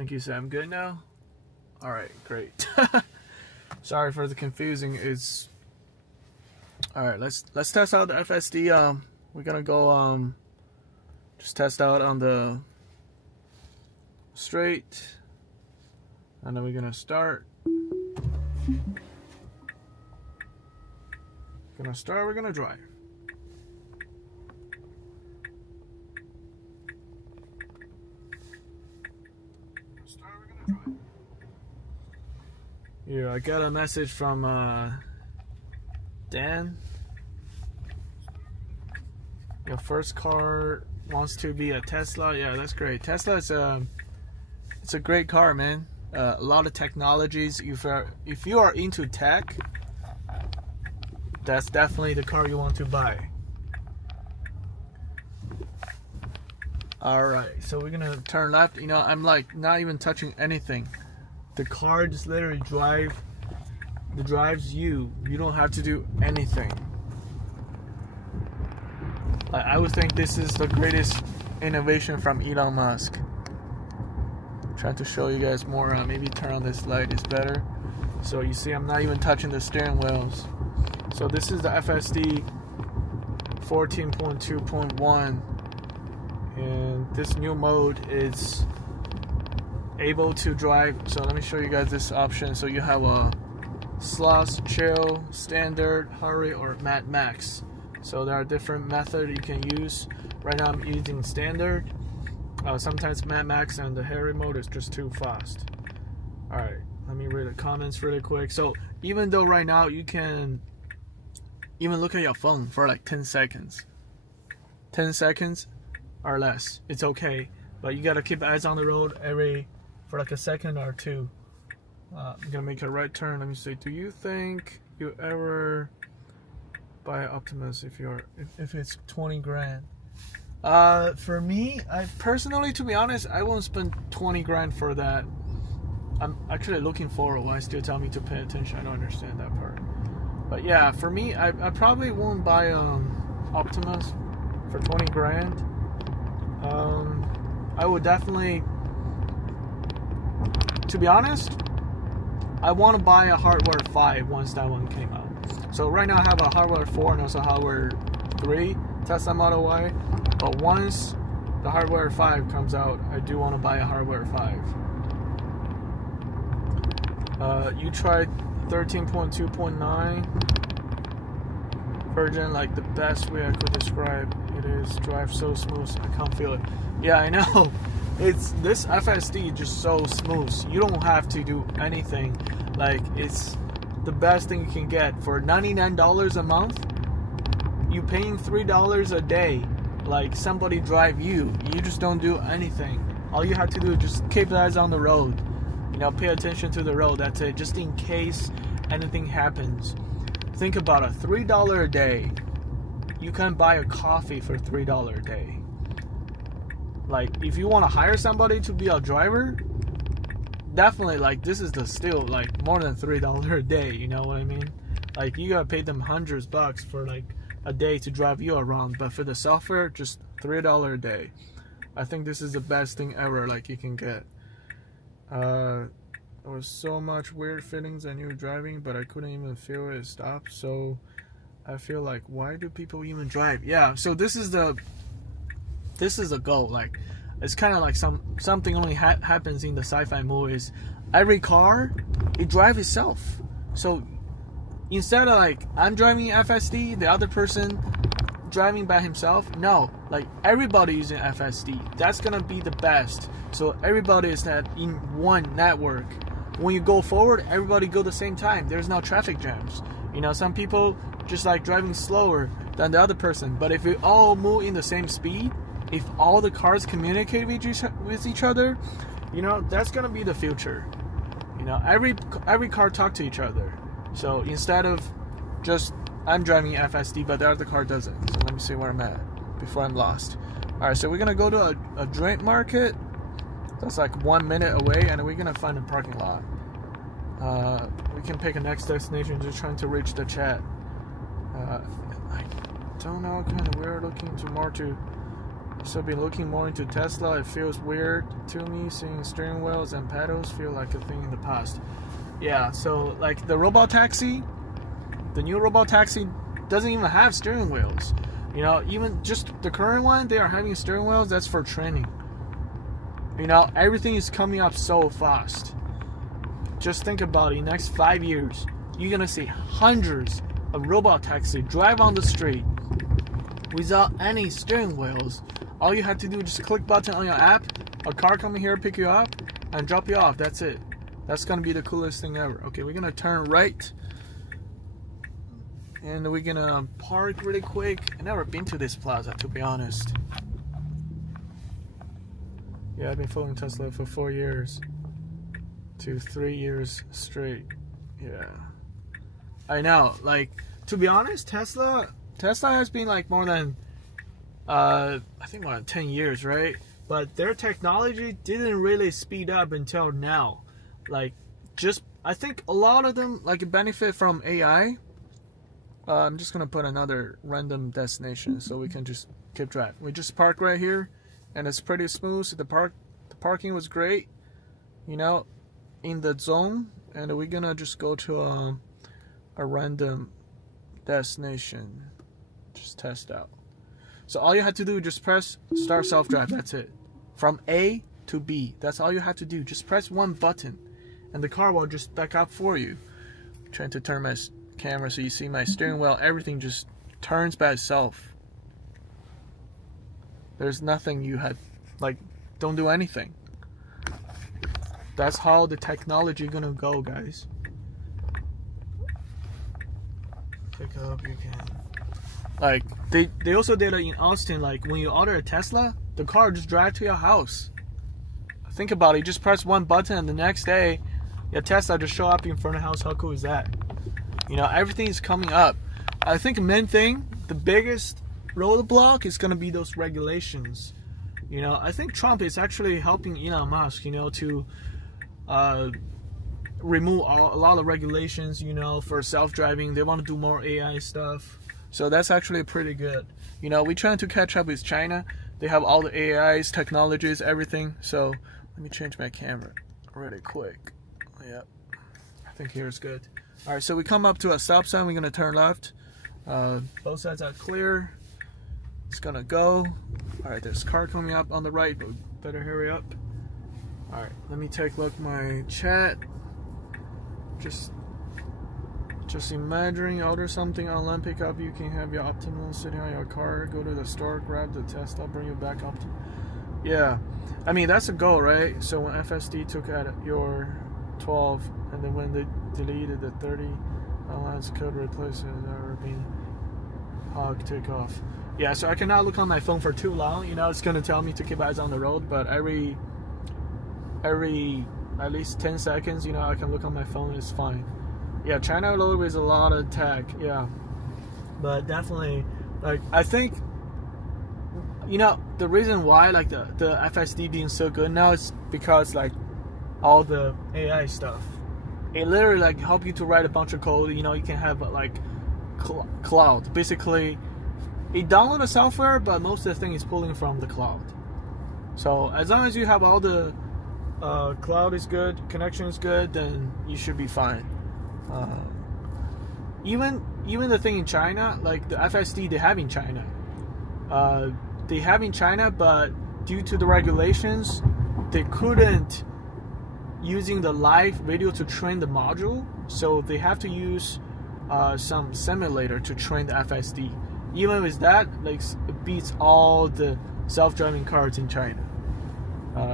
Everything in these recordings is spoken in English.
think you said I'm good now. All right, great. Sorry for the confusing. It's all right. Let's test out the FSD. We're gonna go just test out on the straight, and then we're gonna start. We're gonna drive. Yeah, I got a message from Dan. Your first car wants to be a Tesla. Yeah, that's great. Tesla is it's a great car, man. A lot of technologies. If you are into tech, that's definitely the car you want to buy. All right, so we're gonna turn left. You know, I'm like not even touching anything. The car just literally drives you. You don't have to do anything. I would think this is the greatest innovation from Elon Musk. Trying to show you guys more. Maybe turn on this light is better. So you see, I'm not even touching the steering wheels. So this is the FSD 14.2.1, and this new mode is able to drive. So let me show you guys this option. So you have a sloth, chill, standard, hurry, or Mad Max. So there are different methods you can use. Right now I'm using standard. Sometimes Mad Max and the hurry mode is just too fast. Alright, let me read the comments really quick. So even though right now you can even look at your phone for like 10 seconds. 10 seconds or less, it's okay. But you gotta keep eyes on the road for like a second or two. I'm gonna make a right turn. Let me see. Do you think you ever buy Optimus if it's 20 grand? For me, I personally, to be honest, I won't spend 20 grand for that. I'm actually looking forward. Why still tell me to pay attention? I don't understand that part. But yeah, for me, I probably won't buy Optimus for 20 grand. I would definitely, to be honest, I want to buy a hardware 5 once that one came out. So right now I have a hardware 4 and also hardware 3 Tesla Model Y. But once the hardware 5 comes out, I do want to buy a hardware 5. You tried 13.2.9 version, like the best way I could describe it is drive so smooth I can't feel it. Yeah, I know. It's this FSD just so smooth. You don't have to do anything. Like, it's the best thing you can get for $99 a month. You paying $3 a day. Like somebody drive you. You just don't do anything. All you have to do is just keep eyes on the road. You know, pay attention to the road. That's it. Just in case anything happens. Think about it. $3 a day. You can buy a coffee for $3 a day. Like, if you want to hire somebody to be a driver, definitely, like, this is still like more than $3 a day. You know what I mean? Like, you gotta pay them hundreds bucks for like a day to drive you around, but for the software, just $3 a day. I think this is the best thing ever, like, you can get. There was so much weird feelings I knew driving, but I couldn't even feel it stop. So I feel like, why do people even drive? Yeah, so this is the goal. Like, it's kind of like something only happens in the sci-fi movies. Every car, it drives itself. So instead of like I'm driving FSD, the other person driving by himself, no, like everybody using FSD. That's gonna be the best. So everybody is in one network. When you go forward, everybody go the same time. There's no traffic jams. You know, some people just like driving slower than the other person. But if we all move in the same speed, if all the cars communicate with each other, you know, that's gonna be the future. You know, every car talk to each other. So instead of just I'm driving FSD, but the other car doesn't. So let me see where I'm at before I'm lost. All right, so we're gonna go to a drink market. That's like 1 minute away, and we're gonna find a parking lot. We can pick a next destination. Just trying to reach the chat. I don't know, kind of weird looking to more to So been looking more into Tesla. It feels weird to me seeing steering wheels and pedals feel like a thing in the past. Yeah, so like the robot taxi, the new robot taxi doesn't even have steering wheels. You know, even just the current one, they are having steering wheels. That's for training. You know, everything is coming up so fast. Just think about it. In the next 5 years, you're gonna see hundreds of robot taxi drive on the street without any steering wheels. All you have to do is just click button on your app, a car coming here, pick you up, and drop you off. That's it. That's gonna be the coolest thing ever. Okay, we're gonna turn right, and we're gonna park really quick. I've never been to this plaza, to be honest. Yeah, I've been following Tesla for 4 years to 3 years straight. Yeah, I know. Like, to be honest, Tesla has been like more than I think more than 10 years, right? But their technology didn't really speed up until now. Like, just I think a lot of them like benefit from AI. I'm just gonna put another random destination so we can just keep driving. We just park right here, and it's pretty smooth. The parking was great, you know, in the zone. And we're gonna just go to a random destination, just test out. So all you have to do is just press start self-drive. That's it. From A to B. That's all you have to do. Just press one button, and the car will just back up for you. I'm trying to turn my camera so you see my steering wheel. Everything just turns by itself. There's nothing you had, like, don't do anything. That's how the technology gonna go, guys. Pick up, you can. Like, they also did it in Austin. Like, when you order a Tesla, the car just drives to your house. Think about it. You just press one button, and the next day, your Tesla just show up in front of the house. How cool is that? You know, everything is coming up. I think the main thing, the biggest roadblock is gonna be those regulations. You know, I think Trump is actually helping Elon Musk, you know, to remove a lot of regulations, you know, for self-driving. They want to do more AI stuff. So that's actually pretty good. You know, we're trying to catch up with China. They have all the AIs, technologies, everything. So let me change my camera really quick. Yep. I think here's good. All right, so we come up to a stop sign. We're going to turn left. Both sides are clear. It's going to go. All right, there's a car coming up on the right, but we better hurry up. All right, let me take a look at my chat. Just imagining order something online pickup. You can have your optimal sitting on your car. Go to the store, grab the Tesla, bring you back up. Yeah, I mean that's a goal, right? So when FSD took at your 12, and then when they deleted the 30, online code replace it, never been hog takeoff. Yeah, so I cannot look on my phone for too long. You know, it's gonna tell me to keep eyes on the road, but every at least 10 seconds, you know, I can look on my phone. It's fine. Yeah, China load with a lot of tech. Yeah, but definitely, like, I think, you know, the reason why like the FSD being so good now is because like all the AI stuff. It literally like help you to write a bunch of code. You know, you can have like cloud. Basically, it download the software, but most of the thing is pulling from the cloud. So as long as you have all the cloud is good, connection is good, then you should be fine. Even the thing in China, like the FSD they have in China, but due to the regulations, they couldn't using the live video to train the module, so they have to use some simulator to train the FSD. Even with that, like, it beats all the self-driving cars in China.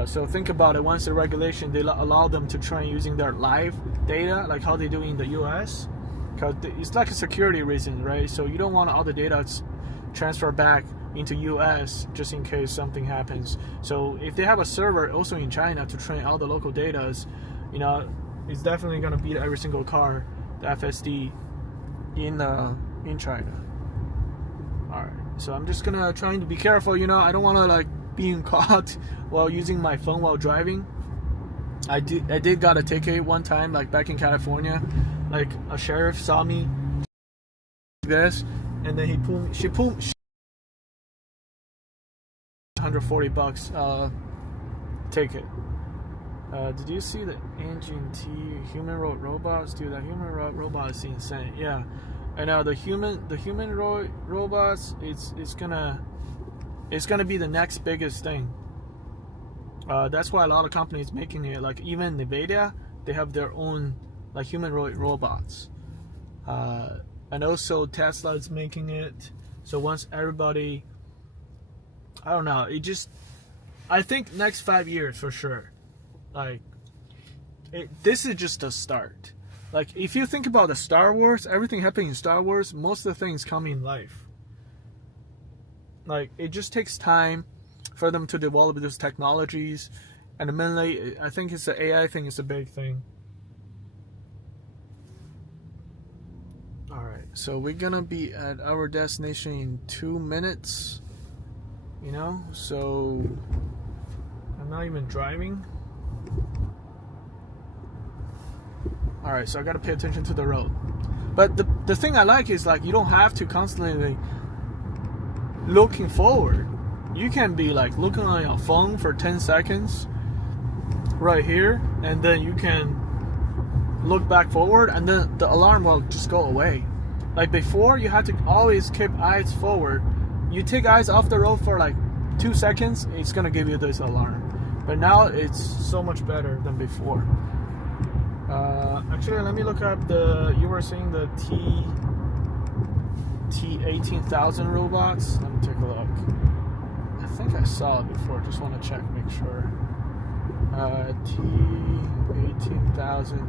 So think about it. Once the regulation, they allow them to train using their live data, like how they do in the US, because it's like a security reason, right? So you don't want all the data transfer back into US just in case something happens. So if they have a server also in China to train all the local data, you know, it's definitely gonna beat every single car, the FSD in China. All right, so I'm just gonna trying to be careful. You know, I don't want to like being caught while using my phone while driving. I did got a ticket one time, like back in California. Like a sheriff saw me like this, and then she pulled me. $140. Take it. Did you see the engine T human robots? Dude, that human robot is insane. Yeah, I know the human robots. It's gonna be the next biggest thing. That's why a lot of companies making it. Like even Nvidia, they have their own like humanoid robots. And also Tesla is making it. So once everybody, I don't know, I think next 5 years for sure. Like, this is just a start. Like, if you think about the Star Wars, everything happening in Star Wars, most of the things come in life. Like, it just takes time for them to develop those technologies. And mainly, I think it's the AI thing is a big thing. Alright, so we're gonna be at our destination in 2 minutes. You know, so I'm not even driving. Alright, so I gotta pay attention to the road. But the thing I like is like you don't have to constantly looking forward. You can be like looking on your phone for 10 seconds right here, and then you can look back forward, and then the alarm will just go away. Like before, you had to always keep eyes forward. You take eyes off the road for like 2 seconds, it's gonna give you this alarm. But now it's so much better than before. Actually, let me look up you were saying the T18,000 robots. Let me take a look. I think I saw it before. Just want to check, make sure. T18,000.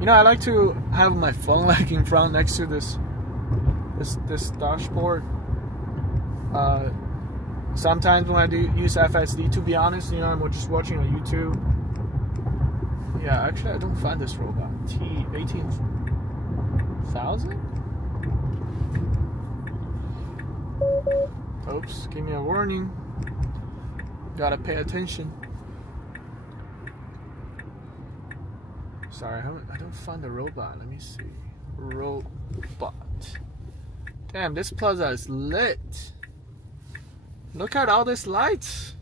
You know, I like to have my phone like in front next to this dashboard. Sometimes when I do use FSD, to be honest, you know, I'm just watching on YouTube. Yeah, actually, I don't find this robot. T18,000? Oops, give me a warning. Gotta pay attention. Sorry, I don't find the robot. Let me see. Robot. Damn, this plaza is lit. Look at all these lights.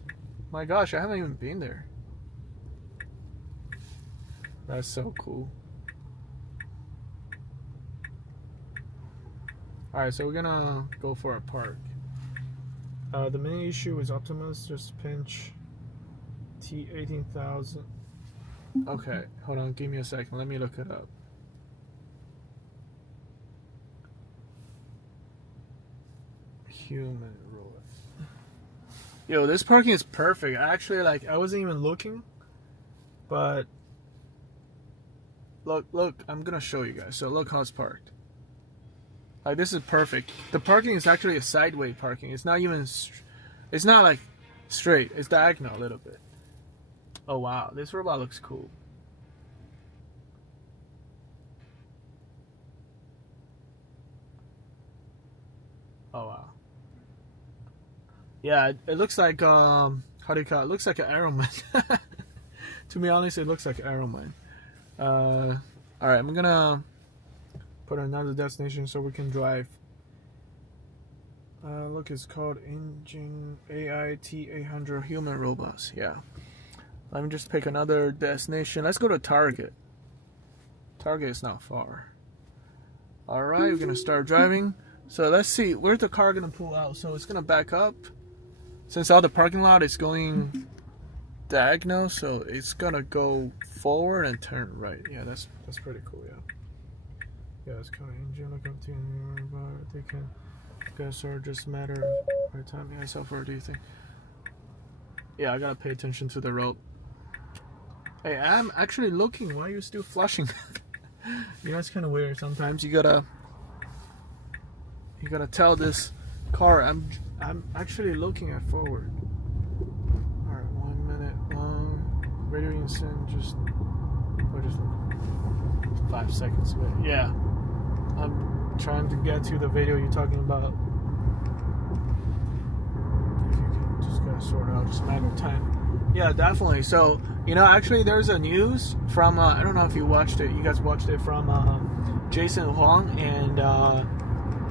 My gosh, I haven't even been there. That's so cool. Alright, so we're gonna go for a park. The main issue is Optimus, just pinch T18,000. Okay, hold on, give me a second, let me look it up. Human road. Yo, this parking is perfect. Actually, like, I wasn't even looking, but look, I'm gonna show you guys. So look how it's parked. Like, this is perfect. The parking is actually a sideways parking. It's not even, it's not like straight. It's diagonal a little bit. Oh wow, this robot looks cool. Oh wow. Yeah, it looks like how do you call it? It looks like an Arrowman. To be honest, it looks like Arrowman. All right, I'm gonna put another destination so we can drive. Look, it's called Engine AI T800 Human Robots. Yeah. Let me just pick another destination. Let's go to Target. Target is not far. All right, we're gonna start driving. So let's see, where's the car gonna pull out? So it's gonna back up. Since all the parking lot is going diagonal, so it's gonna go forward and turn right. Yeah, that's pretty cool. Yeah, it's kind of engine. Look up to but they can guess or just matter by time. Yeah, so far, do you think? Yeah, I gotta pay attention to the road. Hey, I'm actually looking. Why are you still flashing? You know, it's kind of weird. Sometimes you gotta tell this car I'm actually looking at forward. All right, 1 minute long. Radio instant. Just 5 seconds away. Yeah, I'm trying to get to the video you're talking about. If you can just gotta sort out, just a matter of time. Yeah, definitely. So, you know, actually there's a news from, I don't know if you watched it, you guys watched it, from Jason Huang and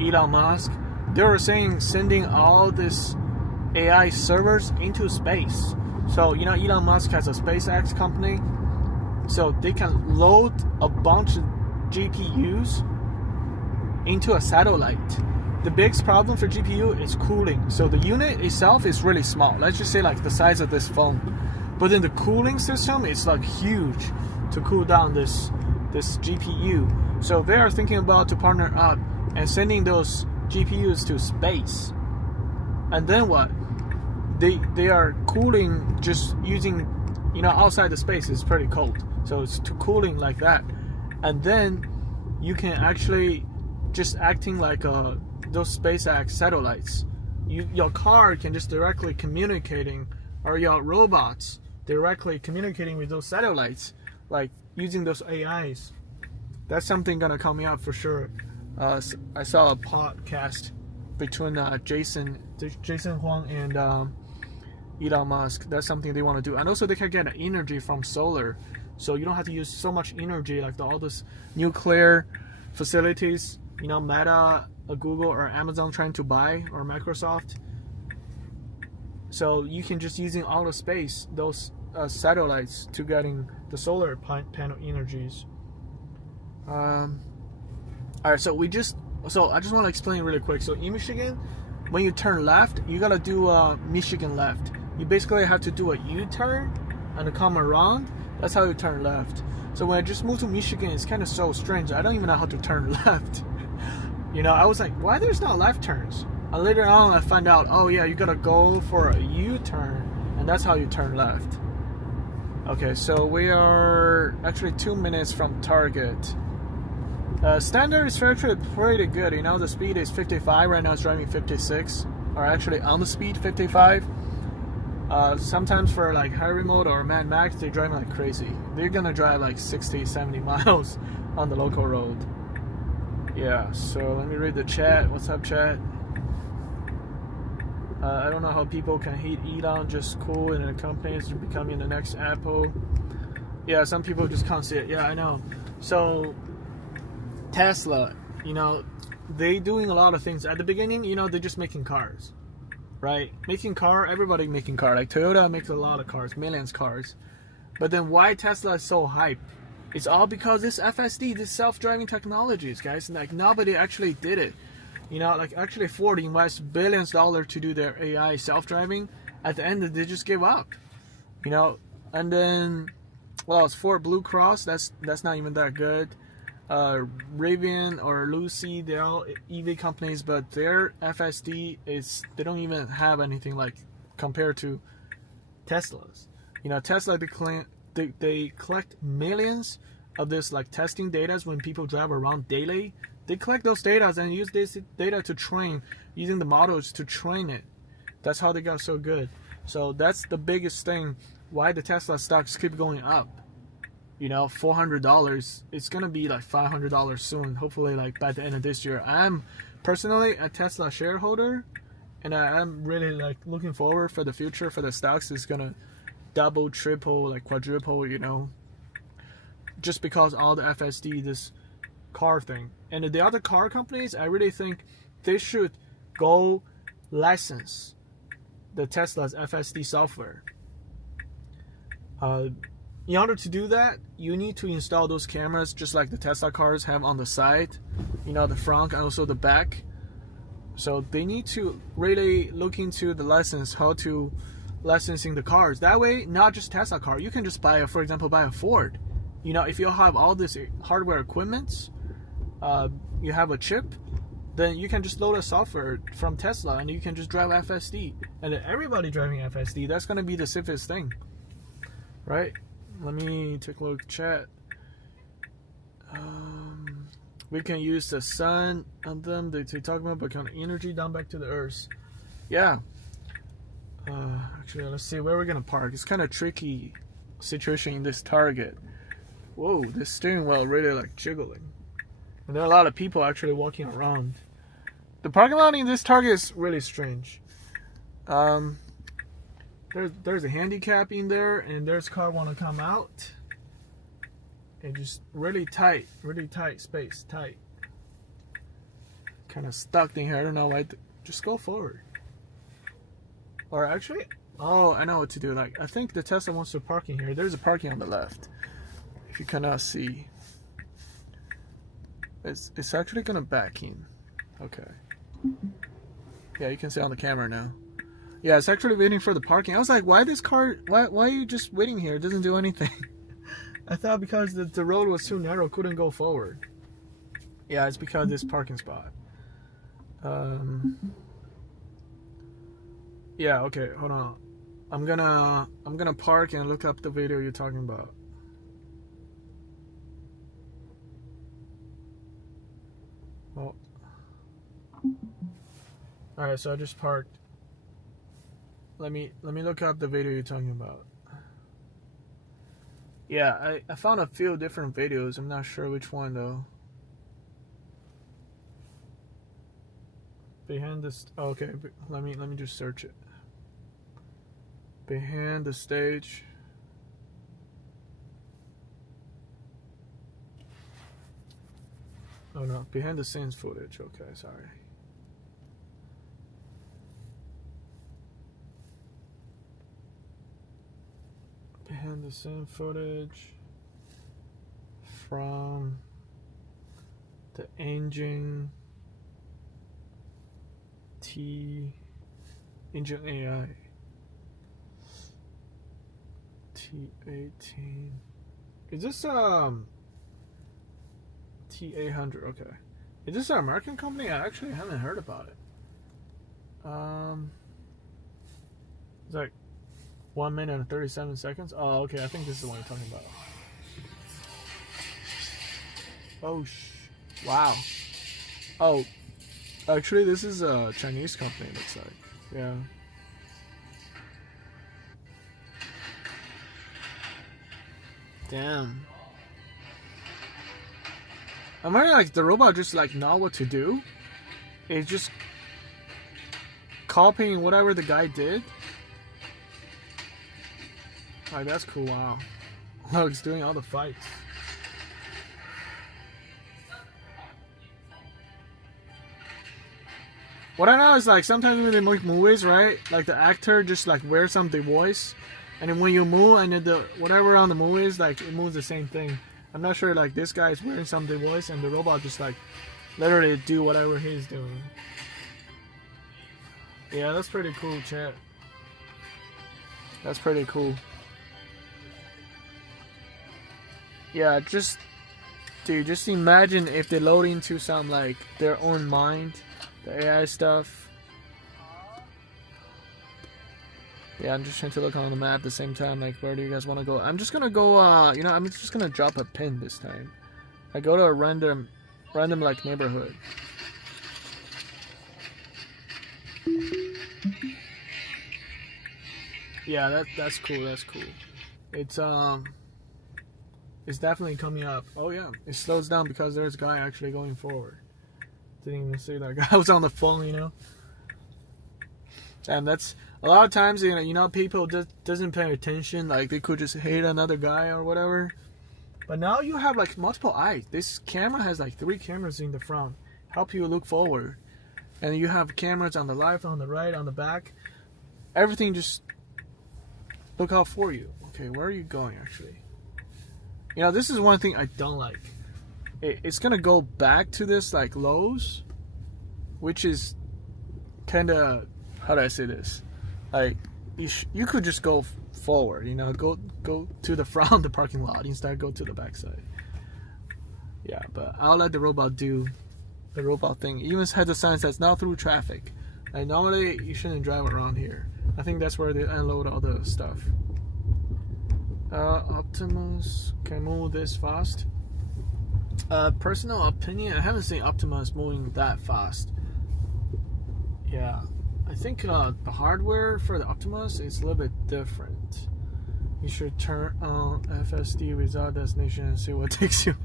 Elon Musk. They were saying sending all this AI servers into space. So you know Elon Musk has a SpaceX company, so they can load a bunch of GPUs into a satellite. The biggest problem for GPU is cooling. So the unit itself is really small. Let's just say like the size of this phone. But then the cooling system is like huge to cool down this GPU. So they are thinking about to partner up and sending those GPUs to space. And then what? They are cooling just using, you know, outside the space is pretty cold. So it's to cooling like that. And then you can actually just acting like those SpaceX satellites. Your car can just directly communicating, or your robots directly communicating with those satellites, like using those AIs. That's something gonna coming up for sure. I saw a podcast between Jason Huang and Elon Musk. That's something they want to do, and also they can get energy from solar, so you don't have to use so much energy like all this nuclear facilities. You know, Meta, Google, or Amazon trying to buy, or Microsoft. So you can just using outer space those satellites to getting the solar panel energies. All right, so I just want to explain really quick. So in Michigan, when you turn left, you gotta do a Michigan left. You basically have to do a U-turn and come around. That's how you turn left. So when I just moved to Michigan, it's kind of so strange. I don't even know how to turn left. You know, I was like, why there's not left turns? And later on, I found out, oh yeah, you gotta go for a U-turn, and that's how you turn left. Okay, so we are actually 2 minutes from Target. Standard is actually pretty good. You know, the speed is 55. Right now it's driving 56. Or actually on the speed 55. Sometimes for like high remote or Mad Max, they're driving like crazy. They're gonna drive like 60, 70 miles on the local road. Yeah, so let me read the chat. What's up, chat? I don't know how people can hate Elon just cool and the companies are becoming the next Apple. Yeah, some people just can't see it. Yeah, I know. So Tesla, you know, they doing a lot of things. At the beginning, you know, they're just making cars, right? Making car, everybody making car. Like Toyota makes a lot of cars, millions cars. But then why Tesla is so hyped? It's all because this FSD, this self-driving technologies, guys. Like nobody actually did it. You know, like actually Ford invests billions of dollars to do their AI self-driving. At the end, they just give up. You know, and then, well, it's Ford Blue Cross. That's not even that good. Rivian or Lucy, they're all EV companies, but their FSD is, they don't even have anything like compared to Tesla's. You know, Tesla, they collect millions of this like testing data when people drive around daily. They collect those data and use this data to train, using the models to train it. That's how they got so good. So that's the biggest thing why the Tesla stocks keep going up. You know, $400, it's gonna be like $500 soon, hopefully like by the end of this year. I'm personally a Tesla shareholder, and I'm really like looking forward for the future for the stocks. It's gonna double, triple, like quadruple, you know, just because all the FSD, this car thing. And the other car companies, I really think they should go license the Tesla's FSD software. In order to do that, you need to install those cameras just like the Tesla cars have on the side, you know, the front and also the back. So they need to really look into the license, how to licensing the cars. That way, not just Tesla car, you can just buy for example, buy a Ford. You know, if you have all this hardware equipment, you have a chip, then you can just load a software from Tesla and you can just drive FSD. And everybody driving FSD, that's going to be the safest thing, right? Let me take a look at chat. We can use the sun on them to talk about, but kind of energy down back to the earth. Yeah. Actually, let's see where we're going to park. It's kind of tricky situation in this Target. Whoa, this steering wheel really like jiggling. And there are a lot of people actually walking around. The parking lot in this Target is really strange. There's a handicap in there, and there's car want to come out. And just really tight space, tight. Kind of stuck in here. I don't know why. Just go forward. Or actually, oh, I know what to do. Like, I think the Tesla wants to park in here. There's a parking on the left. If you cannot see, it's actually gonna back in. Okay. Yeah, you can see on the camera now. Yeah, it's actually waiting for the parking. I was like, why this car? Why are you just waiting here? It doesn't do anything. I thought because the road was too narrow, couldn't go forward. Yeah, it's because this parking spot. Yeah, okay, hold on. I'm gonna park and look up the video you're talking about. Oh. Alright, so I just parked. Let me look up the video you're talking about. Yeah, I found a few different videos. I'm not sure which one though. Behind this, oh, okay. Let me just search it. Behind the stage. Oh no, behind the scenes footage. Okay, sorry. Behind the scene footage from the engine AI T18. Is this T800? Okay. Is this an American company? I actually haven't heard about it. It's like 1 minute and 37 seconds. Oh, okay. I think this is the one you're talking about. Oh, wow. Oh, actually, this is a Chinese company, it looks like. Yeah. Damn. I'm wondering, like, the robot just, like, know what to do. It's just copying whatever the guy did. Like, that's cool, wow. Look, it's doing all the fights. What I know is, like, sometimes when they make movies, right? Like, the actor just, like, wears some the voice. And then when you move, and then the whatever on the movie is, like, it moves the same thing. I'm not sure, like, this guy is wearing some the voice, and the robot just, like, literally do whatever he's doing. Yeah, that's pretty cool, chat. That's pretty cool. Yeah, just, dude, just imagine if they load into some, like, their own mind, the AI stuff. Yeah, I'm just trying to look on the map at the same time, like, where do you guys want to go? I'm just gonna go, you know, I'm just gonna drop a pin this time. I go to a random, like, neighborhood. Yeah, that's cool, that's cool. It's definitely coming up. Oh yeah, it slows down because there's a guy actually going forward. Didn't even see that guy. I was on the phone, you know. And that's a lot of times, you know, people just doesn't pay attention. Like, they could just hate another guy or whatever. But now you have, like, multiple eyes. This camera has, like, 3 cameras in the front, help you look forward, and you have cameras on the left, on the right, on the back. Everything just look out for you. Okay, where are you going actually? You know, this is one thing I don't like. It's gonna go back to this, like, Lowe's, which is kind of, how do I say this? Like, you could just go forward, you know, go to the front of the parking lot instead of go to the back side. Yeah, but I'll let the robot do the robot thing. It even has a sign that says not through traffic. Like, normally you shouldn't drive around here. I think that's where they unload all the stuff. Optimus can move this fast. Personal opinion, I haven't seen Optimus moving that fast. Yeah, I think the hardware for the Optimus is a little bit different. You should turn on FSD without destination and see what takes you.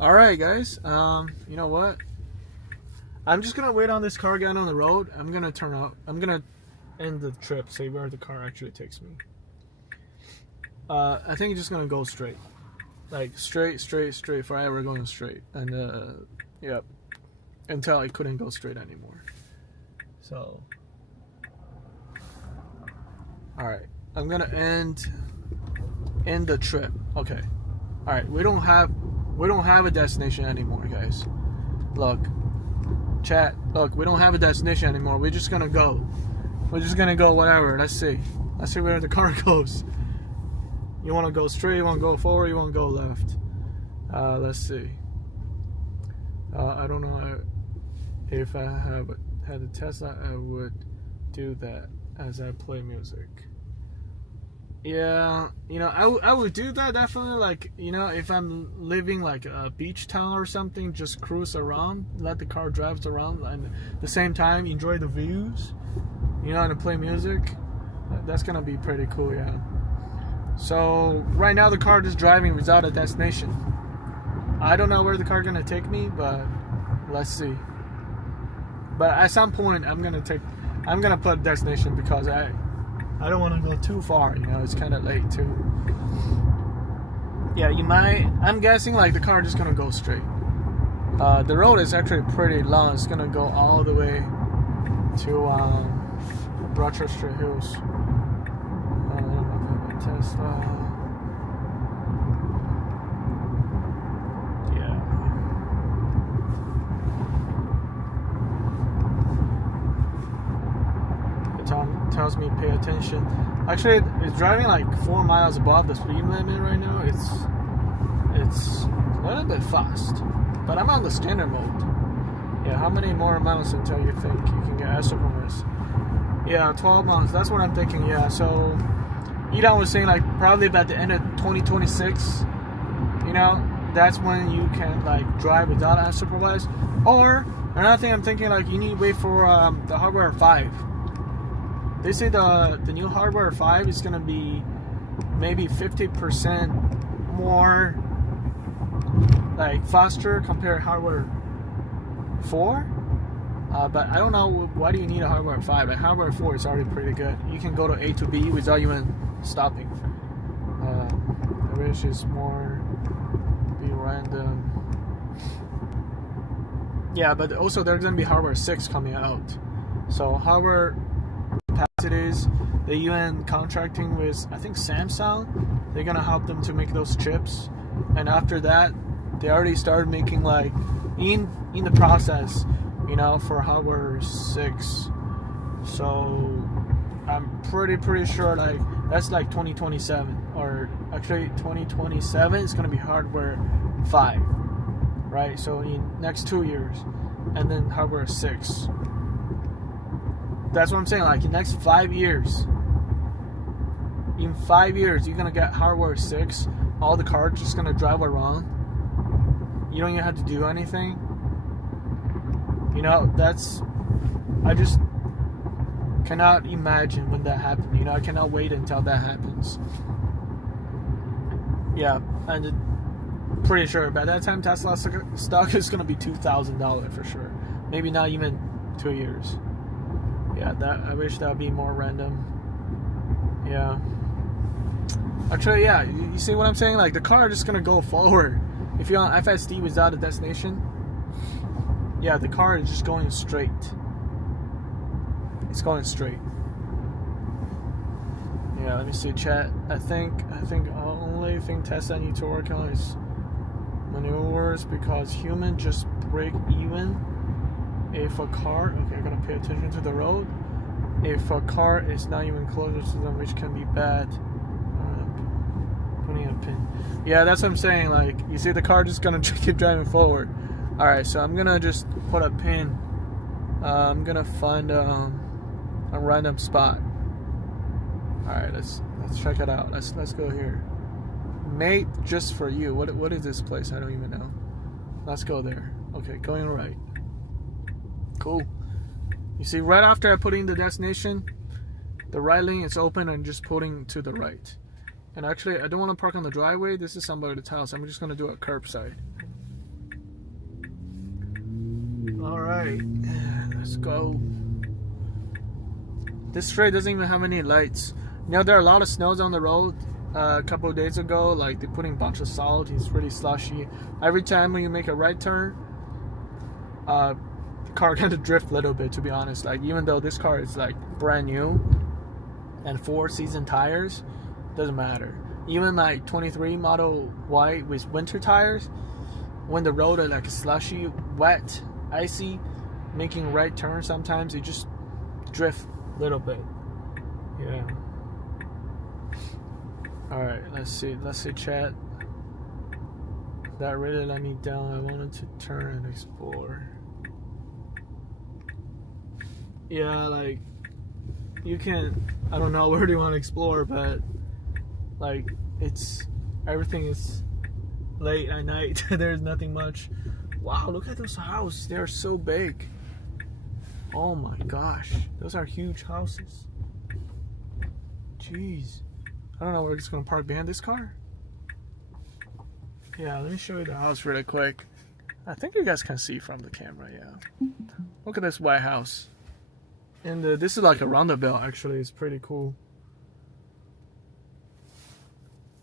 Alright guys, you know what? I'm just gonna wait on this car getting on the road. I'm gonna turn out, I'm gonna end the trip, see where the car actually takes me. I think it's just gonna go straight. Like, straight, forever going straight. And, yep. Until I couldn't go straight anymore. So, All right, I'm gonna end the trip. Okay. All right, we don't have a destination anymore, guys. Look, chat. Look, we don't have a destination anymore. We're just gonna go. We're just gonna go whatever. Let's see where the car goes. You want to go straight? You want to go forward? You want to go left? Let's see. I don't know if I had a Tesla, I would do that as I play music. Yeah, I would do that definitely. Like, if I'm living like a beach town or something, just cruise around, let the car drive around, and at the same time enjoy the views, and play music. That's gonna be pretty cool, yeah. So right now the car is driving without a destination. I don't know where the car gonna take me, but let's see. But at some point I'm gonna put a destination because I don't want to go too far. It's kind of late too. Yeah, I'm guessing like the car just gonna go straight. The road is actually pretty long. It's gonna go all the way to Rochester Hills. Tesla. Yeah. It tells me pay attention. Actually, it's driving like 4 miles above the speed limit right now. It's a little bit fast, but I'm on the standard mode. Yeah, how many more miles until you think you can get extra bonus? Yeah, 12 months. That's what I'm thinking. Yeah, so Elon was saying like probably about the end of 2026, that's when you can like drive without unsupervised. Or another thing I'm thinking, like, you need to wait for the hardware 5. They say the new hardware 5 is gonna be maybe 50% more like faster compared to hardware 4. But I don't know, why do you need a hardware 5? Like, hardware 4 is already pretty good. You can go to A to B without even stopping. I wish it's more be random. Yeah, but also there's gonna be hardware 6 coming out. So hardware capacities, they even contracting with, I think, Samsung. They're gonna help them to make those chips. And after that, they already started making like in the process, for hardware 6. So I'm pretty sure like that's like 2027, or actually 2027 is gonna be hardware 5, right? So in next 2 years, and then hardware 6. That's what I'm saying. Like in next 5 years, in 5 years you're gonna get hardware 6. All the cars just gonna drive around. You don't even have to do anything. I just cannot imagine when that happens. I cannot wait until that happens. Yeah, and pretty sure by that time Tesla stock is gonna be $2,000 for sure. Maybe not even 2 years. Yeah, I wish that would be more random. Yeah. Actually, yeah, you see what I'm saying? Like, the car is just gonna go forward. If you're on FSD without a destination, yeah, the car is just going straight. It's going straight. Yeah, let me see, chat. I think the only thing Tesla needs to work on is maneuvers, because humans just break even if a car, okay, I gotta pay attention to the road, if a car is not even closer to them, which can be bad. Putting a pin. Yeah, that's what I'm saying. Like, you see the car just gonna keep driving forward. Alright, so I'm gonna just put a pin. I'm gonna find a random spot. Alright, let's check it out. Let's go here. Made just for you. What is this place? I don't even know. Let's go there. Okay, going right. Cool. You see, right after I put in the destination, the right lane is open and just pulling to the right. And actually, I don't want to park on the driveway. This is somebody's house. I'm just going to do a curbside. Alright, let's go. This street doesn't even have any lights. There are a lot of snows on the road. A couple of days ago, like, they're putting a bunch of salt. It's really slushy. Every time when you make a right turn, the car kind of drift a little bit, to be honest. Like, even though this car is like brand new, and 4-season tires, doesn't matter. Even like 23 Model Y with winter tires, when the road is like slushy, wet, icy, making right turns, sometimes you just drift a little bit. Yeah. Alright, let's see chat. That really let me down. I wanted to turn and explore. Yeah, like, you can, I don't know where do you want to explore, but like, everything is late at night. There's nothing much. Wow, look at those houses. They're so big. Oh my gosh, those are huge houses. Jeez, I don't know where it's gonna park. Behind this car? Yeah, let me show you the house really quick. I think you guys can see from the camera. Yeah, look at this white house. And this is like a roundabout. Actually, it's pretty cool.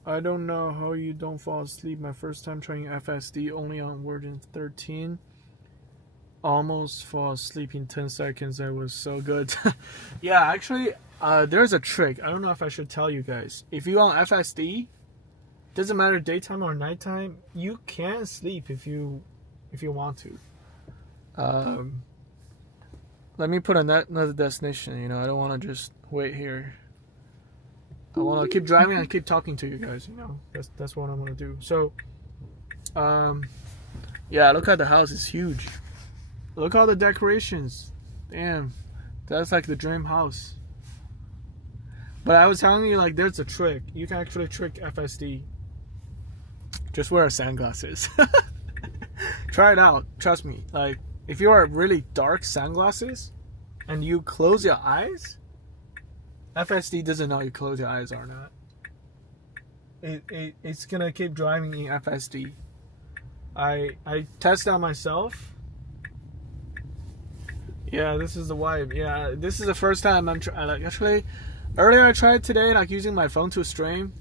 I don't know how you don't fall asleep. My first time trying FSD, only on version 13. Almost fall asleep in 10 seconds. That was so good. Yeah, actually, there's a trick. I don't know if I should tell you guys. If you on FSD, doesn't matter daytime or nighttime, you can sleep if you want to. Let me put another destination. You know, I don't want to just wait here. I want to keep driving and keep talking to you guys. You know, that's what I'm gonna do. So, yeah, look at the house. It's huge. Look at all the decorations. Damn, that's like the dream house. But I was telling you, like, there's a trick. You can actually trick FSD. Just wear sunglasses. Try it out. Trust me. Like, if you are really dark sunglasses and you close your eyes, FSD doesn't know you close your eyes or not. It's gonna keep driving in FSD. I tested out myself. Yeah, this is the vibe. Yeah, this is the first time I'm like, actually, earlier I tried today, like, using my phone to stream.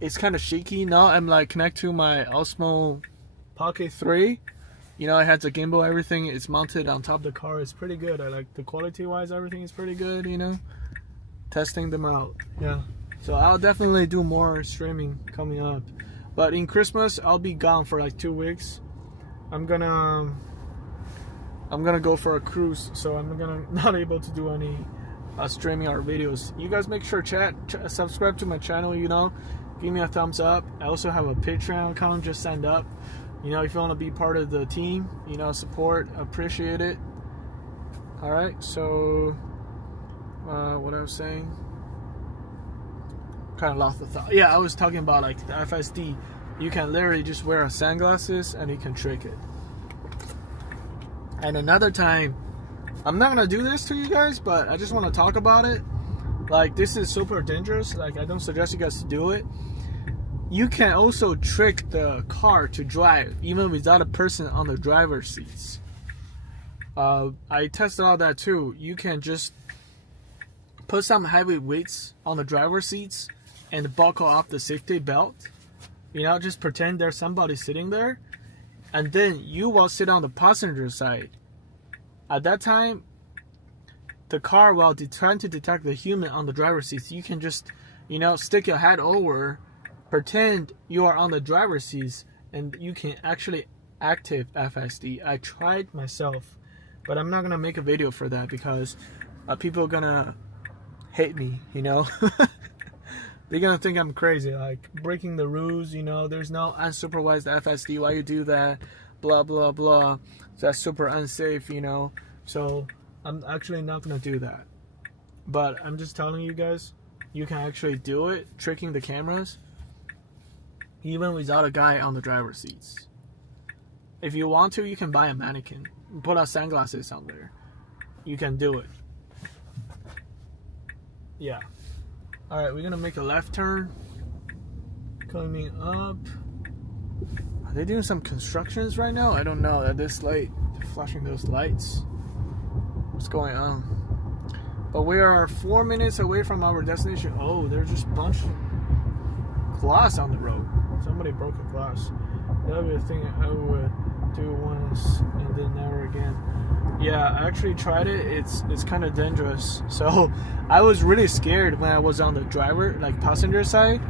It's kind of shaky. Now I'm like connect to my Osmo Pocket 3. You know, I had the gimbal, everything. It's mounted on top of the car. It's pretty good. I like the quality wise, everything is pretty good, you know. Testing them out. Yeah. So I'll definitely do more streaming coming up. But in Christmas, I'll be gone for like 2 weeks. I'm gonna go for a cruise, so I'm not able to do any streaming or videos. You guys make sure subscribe to my channel, you know. Give me a thumbs up. I also have a Patreon account, just signed up. You know, if you want to be part of the team, you know, support, appreciate it. Alright, so what I was saying, kind of lost the thought. Yeah, I was talking about like the FSD. You can literally just wear sunglasses and you can trick it. And another time, I'm not gonna do this to you guys, but I just want to talk about it. Like, this is super dangerous. Like, I don't suggest you guys to do it. You can also trick the car to drive even without a person on the driver's seats. I tested out that too. You can just put some heavy weights on the driver's seats and buckle off the safety belt. You know, just pretend there's somebody sitting there, and then you will sit on the passenger side. At that time, the car will trying to detect the human on the driver's seats. You can just, you know, stick your head over, pretend you are on the driver's seats, and you can actually active FSD. I tried myself, but I'm not gonna make a video for that because people are gonna hate me, you know. They're gonna think I'm crazy, like breaking the rules, you know. There's no unsupervised FSD. Why you do that? Blah blah blah. That's super unsafe, you know. So I'm actually not gonna do that. But I'm just telling you guys, you can actually do it, tricking the cameras, even without a guy on the driver's seats. If you want to, you can buy a mannequin, put our sunglasses on there. You can do it. Yeah. Alright, we're gonna make a left turn. Coming up. Are they doing some constructions right now? I don't know. At this late, they're flashing those lights. What's going on? But we are 4 minutes away from our destination. Oh, there's just a bunch of glass on the road. Somebody broke a glass. That would be a thing I would do once and then never again. Yeah, I actually tried it. It's kind of dangerous. So I was really scared when I was on the driver, like passenger side,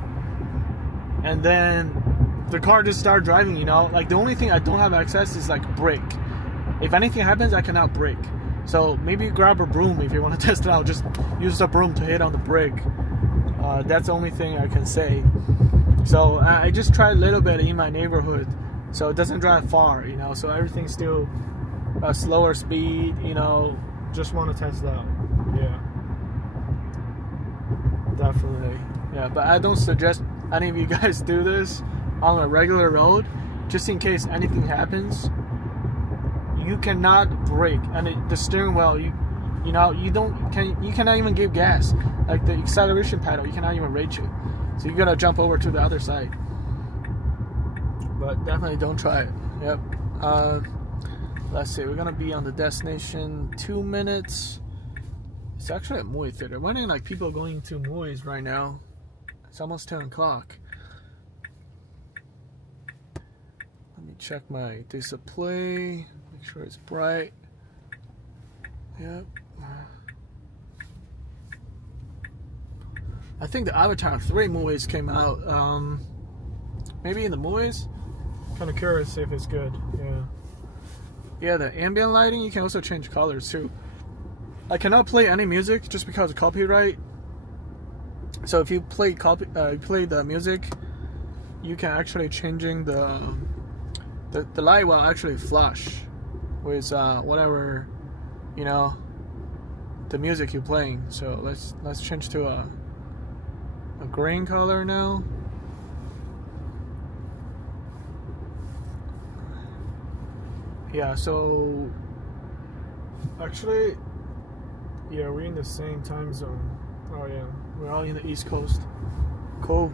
and then the car just started driving. You know, like the only thing I don't have access is like brake. If anything happens, I cannot brake. So maybe grab a broom if you want to test it out. Just use the broom to hit on the brake. That's the only thing I can say. So I just tried a little bit in my neighborhood, so it doesn't drive far, you know. So everything's still a slower speed, you know. Just want to test it out. Yeah, definitely. Yeah, but I don't suggest any of you guys do this on a regular road, just in case anything happens. You cannot brake, and the steering wheel, you cannot even give gas. Like the acceleration pedal, you cannot even reach it. So you gotta jump over to the other side. But definitely don't try it. Yep. Let's see. We're gonna be on the destination 2 minutes. It's actually a movie theater. I'm wondering, like, people going to movies right now. It's almost 10 o'clock. Let me check my display. Make sure it's bright. Yep. I think the Avatar 3 movies came out. Maybe in the movies. Kind of curious if it's good. Yeah. Yeah, the ambient lighting, you can also change colors too. I cannot play any music just because of copyright. So if you play the music, you can actually changing the light will actually flash with whatever, you know, the music you're playing. So let's change to a green color now. Yeah, so actually, yeah, we're in the same time zone. Oh yeah, we're all in the East Coast. Cool.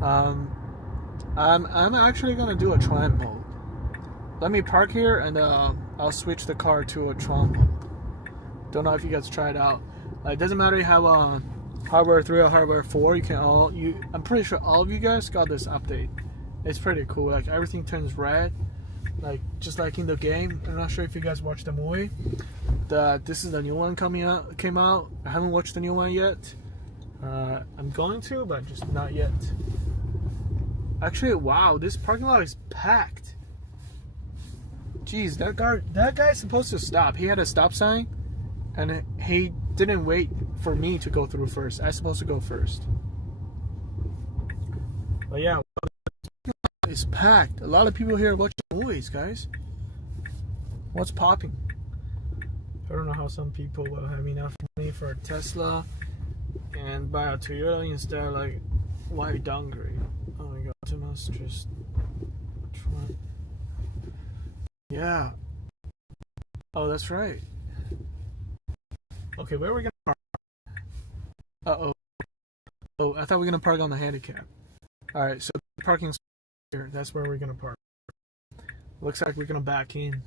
I'm actually gonna do a triumph mode. Let me park here and I'll switch the car to a triumph mode. Don't know if you guys tried it out. It doesn't matter if you have hardware 3 or hardware 4. I'm pretty sure all of you guys got this update. It's pretty cool. Like everything turns red, like just like in the game. I'm not sure if you guys watched the movie. This is the new one came out. I haven't watched the new one yet. I'm going to, but just not yet. Actually, wow, this parking lot is packed. Jeez, that guy's supposed to stop. He had a stop sign, and he didn't wait for me to go through first. I'm supposed to go first. But yeah, it's packed. A lot of people here watching movies, guys. What's popping? I don't know how some people will have enough money for a Tesla and buy a Toyota instead. Like, why downgrade? Oh my god, Optimus just try. Yeah. Oh, that's right. Okay, where are we gonna park? Uh-oh. Oh, I thought we were gonna park on the handicap. Alright, so parking here. That's where we're gonna park. Looks like we're gonna back in.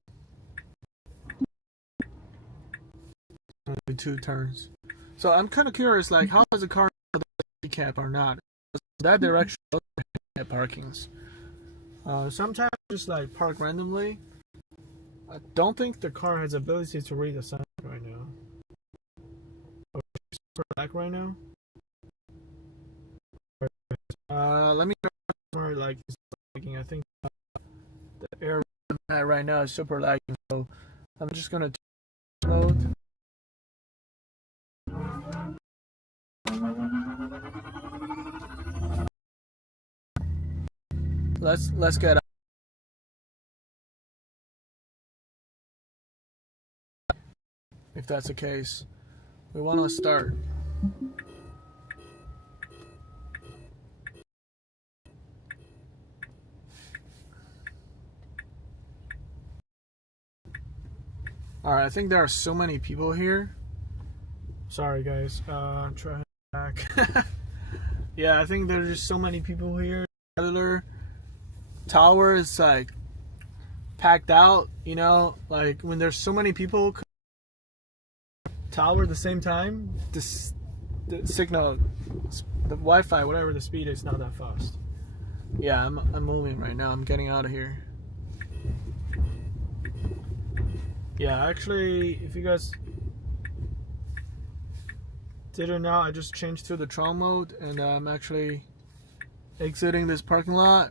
Only 2 turns. So I'm kind of curious, like, how does a car have the handicap or not? That direction at parkings. Sometimes just like park randomly. I don't think the car has ability to read the sign right now. Oh, it's super black right now. Let me try like it's lagging. I think the air right now is super lagging, so I'm just gonna mode. Let's get up. If that's the case, we want to start. Alright, I think there are so many people here. Sorry guys, I'm trying back. Yeah, I think there's just so many people here. Cellular tower is like packed out, you know, like when there's so many people tower at the same time, the signal, the Wi-Fi, whatever the speed is, not that fast. Yeah, I'm moving right now. I'm getting out of here. Yeah, actually, if you guys didn't know, I just changed to the Tron mode, and I'm actually exiting this parking lot.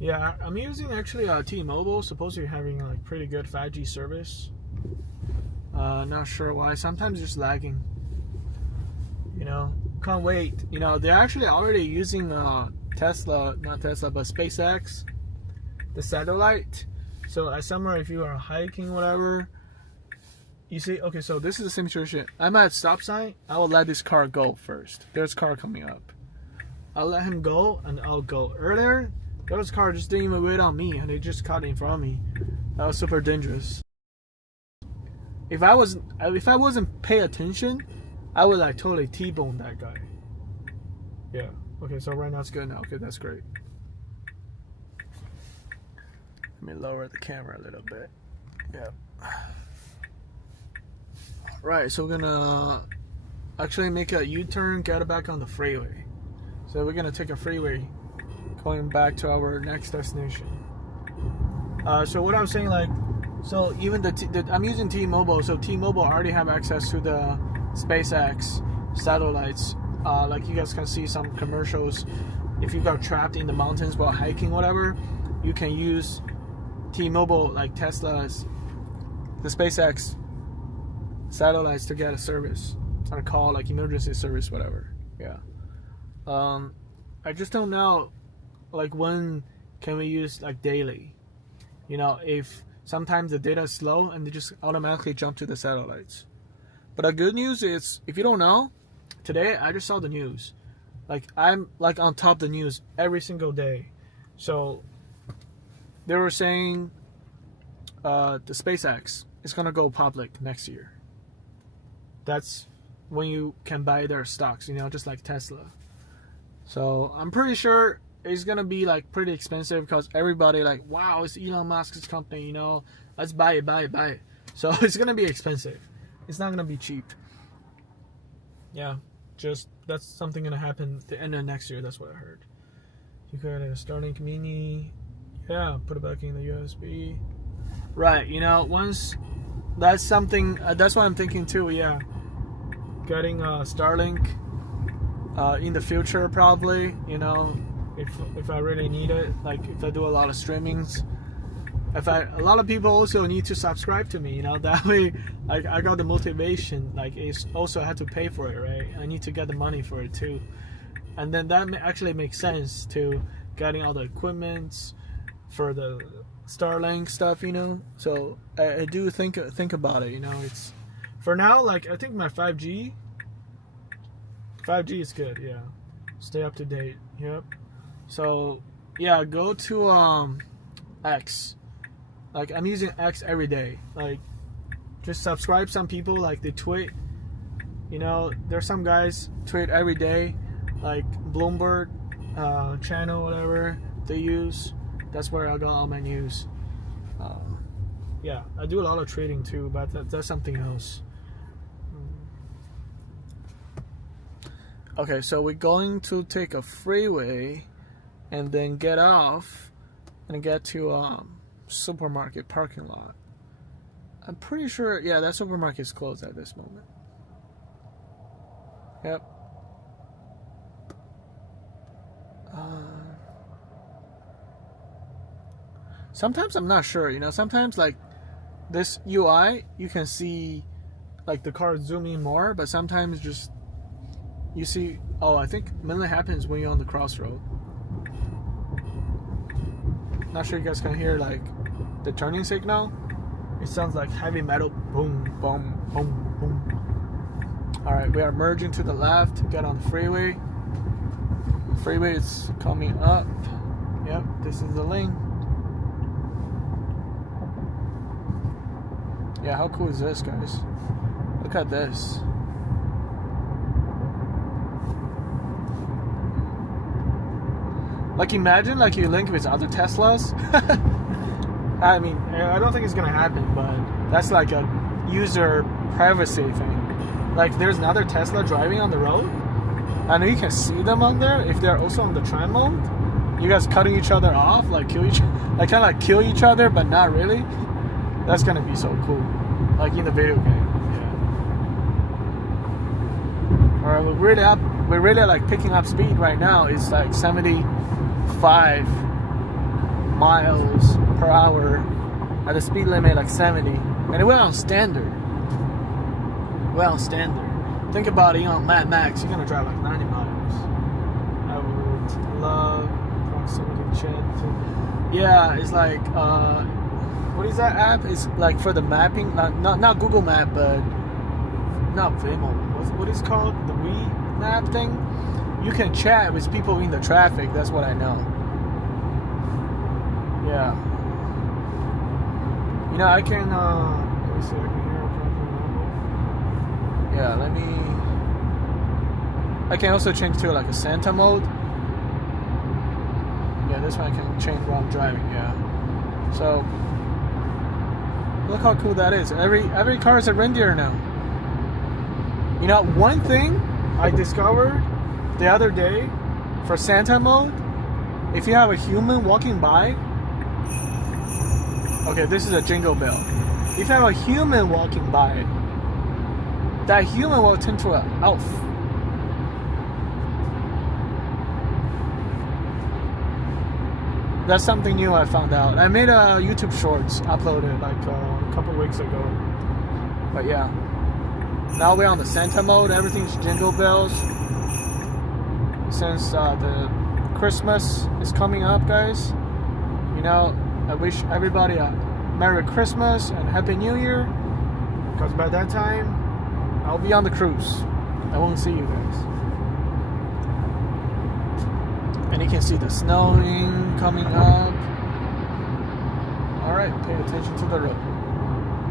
Yeah, I'm using actually T-Mobile, supposedly having like pretty good 5G service. Not sure why. Sometimes just lagging. You know, can't wait. You know, they're actually already using Tesla, not Tesla, but SpaceX, the satellite. So as summer, if you are hiking, whatever, you see, okay, so this is the same situation. I'm at stop sign. I will let this car go first. There's a car coming up. I'll let him go, and I'll go. Earlier, those car just didn't even wait on me, and they just cut in front of me. That was super dangerous. If I wasn't pay attention, I would like totally T-bone that guy. Yeah. Okay, so right now it's good now. Okay, that's great. Let me lower the camera a little bit. Yeah. Right, so we're gonna actually make a U-turn, get back on the freeway. So we're gonna take a freeway going back to our next destination. So what I was saying, like, so even I'm using T-Mobile, so T-Mobile already have access to the SpaceX satellites. Like you guys can see some commercials. If you got trapped in the mountains while hiking, whatever, you can use T-Mobile, like Tesla's, the SpaceX satellites to get a service, on a call, like emergency service, whatever. Yeah. I just don't know, like, when can we use like daily? You know, if sometimes the data is slow and they just automatically jump to the satellites. But the good news is, if you don't know, today I just saw the news. Like, I'm like on top of the news every single day. So they were saying the SpaceX is gonna go public next year. That's when you can buy their stocks, you know, just like Tesla. So I'm pretty sure it's gonna be like pretty expensive, because everybody like, wow, it's Elon Musk's company, you know, let's buy it. So it's gonna be expensive. It's not gonna be cheap. Yeah, just that's something gonna happen at the end of next year. That's what I heard. You could have a Starlink Mini. Yeah, put it back in the USB. Right, you know, once that's something. That's what I'm thinking too. Yeah, getting Starlink in the future, probably. You know, if I really need it, like if I do a lot of streamings. A lot of people also need to subscribe to me, you know, that way I got the motivation. Like, it's also I had to pay for it, right? I need to get the money for it too, and then that actually makes sense to getting all the equipment for the Starlink stuff, you know. So I do think about it, you know. It's for now, like, I think my 5G is good. Yeah, stay up to date. Yep. So yeah, go to X. Like, I'm using X every day. Like, just subscribe some people, like, they tweet. You know, there's some guys tweet every day, like Bloomberg channel, whatever they use. That's where I got all my news. Yeah, I do a lot of trading too, but that's something else. Okay, so we're going to take a freeway and then get off and get to supermarket parking lot. I'm pretty sure, yeah, that supermarket is closed at this moment. Yep. Sometimes I'm not sure, you know, sometimes like this UI, you can see like the car zooming more, but sometimes just you see, oh, I think mainly happens when you're on the crossroad. Not sure you guys can hear like the turning signal. It sounds like heavy metal, boom, boom, boom, boom. All right, we are merging to the left, get on the freeway. Freeway is coming up. Yep, this is the lane. Yeah, how cool is this, guys? Look at this. Like, imagine like you link with other Teslas. I mean, I don't think it's gonna happen, but that's like a user privacy thing. Like, there's another Tesla driving on the road, and you can see them on there. If they're also on the Tron mode, you guys cutting each other off, like kill each, like kind of like kill each other, but not really. That's gonna be so cool, like in the video game. Yeah. All right, we're really like picking up speed right now. It's like 75 miles per hour at the speed limit, like 70, and we're on standard. We're on standard. Think about it, you know, Mad Max, you're gonna drive like 90 miles. I would love proximity check. Yeah, it's like, what is that app? It's like for the mapping, not Google Map, but not Vimo. What is it called? The Wii map thing? You can chat with people in the traffic, that's what I know. Yeah. You know, I can, let me see, I can hear a yeah, let me... I can also change to like a Santa mode. Yeah, this one I can change while I'm driving, yeah. So, look how cool that is. Every car is a reindeer now. You know, one thing I discovered the other day for Santa mode, if you have a human walking by... Okay, this is a jingle bell. If you have a human walking by, that human will turn to an elf. That's something new I found out. I made a YouTube Shorts, uploaded like a couple weeks ago. But yeah, now we're on the Santa mode. Everything's jingle bells. Since the Christmas is coming up, guys, you know, I wish everybody a Merry Christmas and Happy New Year. Because by that time, I'll be on the cruise. I won't see you guys. And you can see the snowing coming up. Alright, pay attention to the road.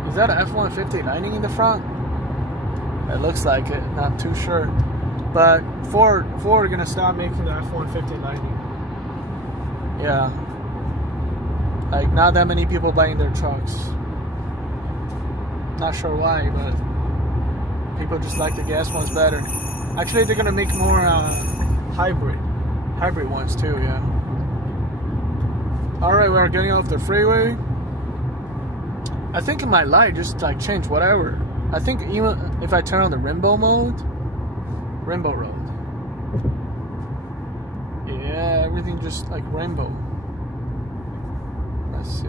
Is that an F-150 Lightning in the front? It looks like it, not too sure. But Ford are gonna stop making the F-150 Lightning. Yeah. Like, not that many people buying their trucks. Not sure why, but people just like the gas ones better. Actually, they're gonna make more hybrid ones too, yeah. Alright, we're getting off the freeway. I think it might light just like change whatever. I think even if I turn on the rainbow mode, rainbow road. Yeah, everything just like rainbow. Let's see.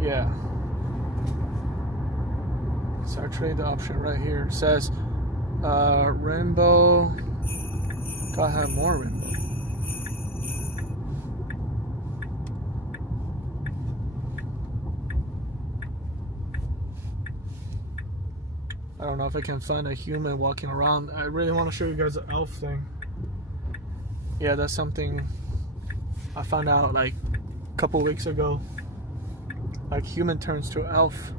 Yeah. It's actually the option right here. It says rainbow. Gotta have more rainbow. I don't know if I can find a human walking around. I really want to show you guys the elf thing. Yeah, that's something I found out like a couple weeks ago. Like human turns to elf.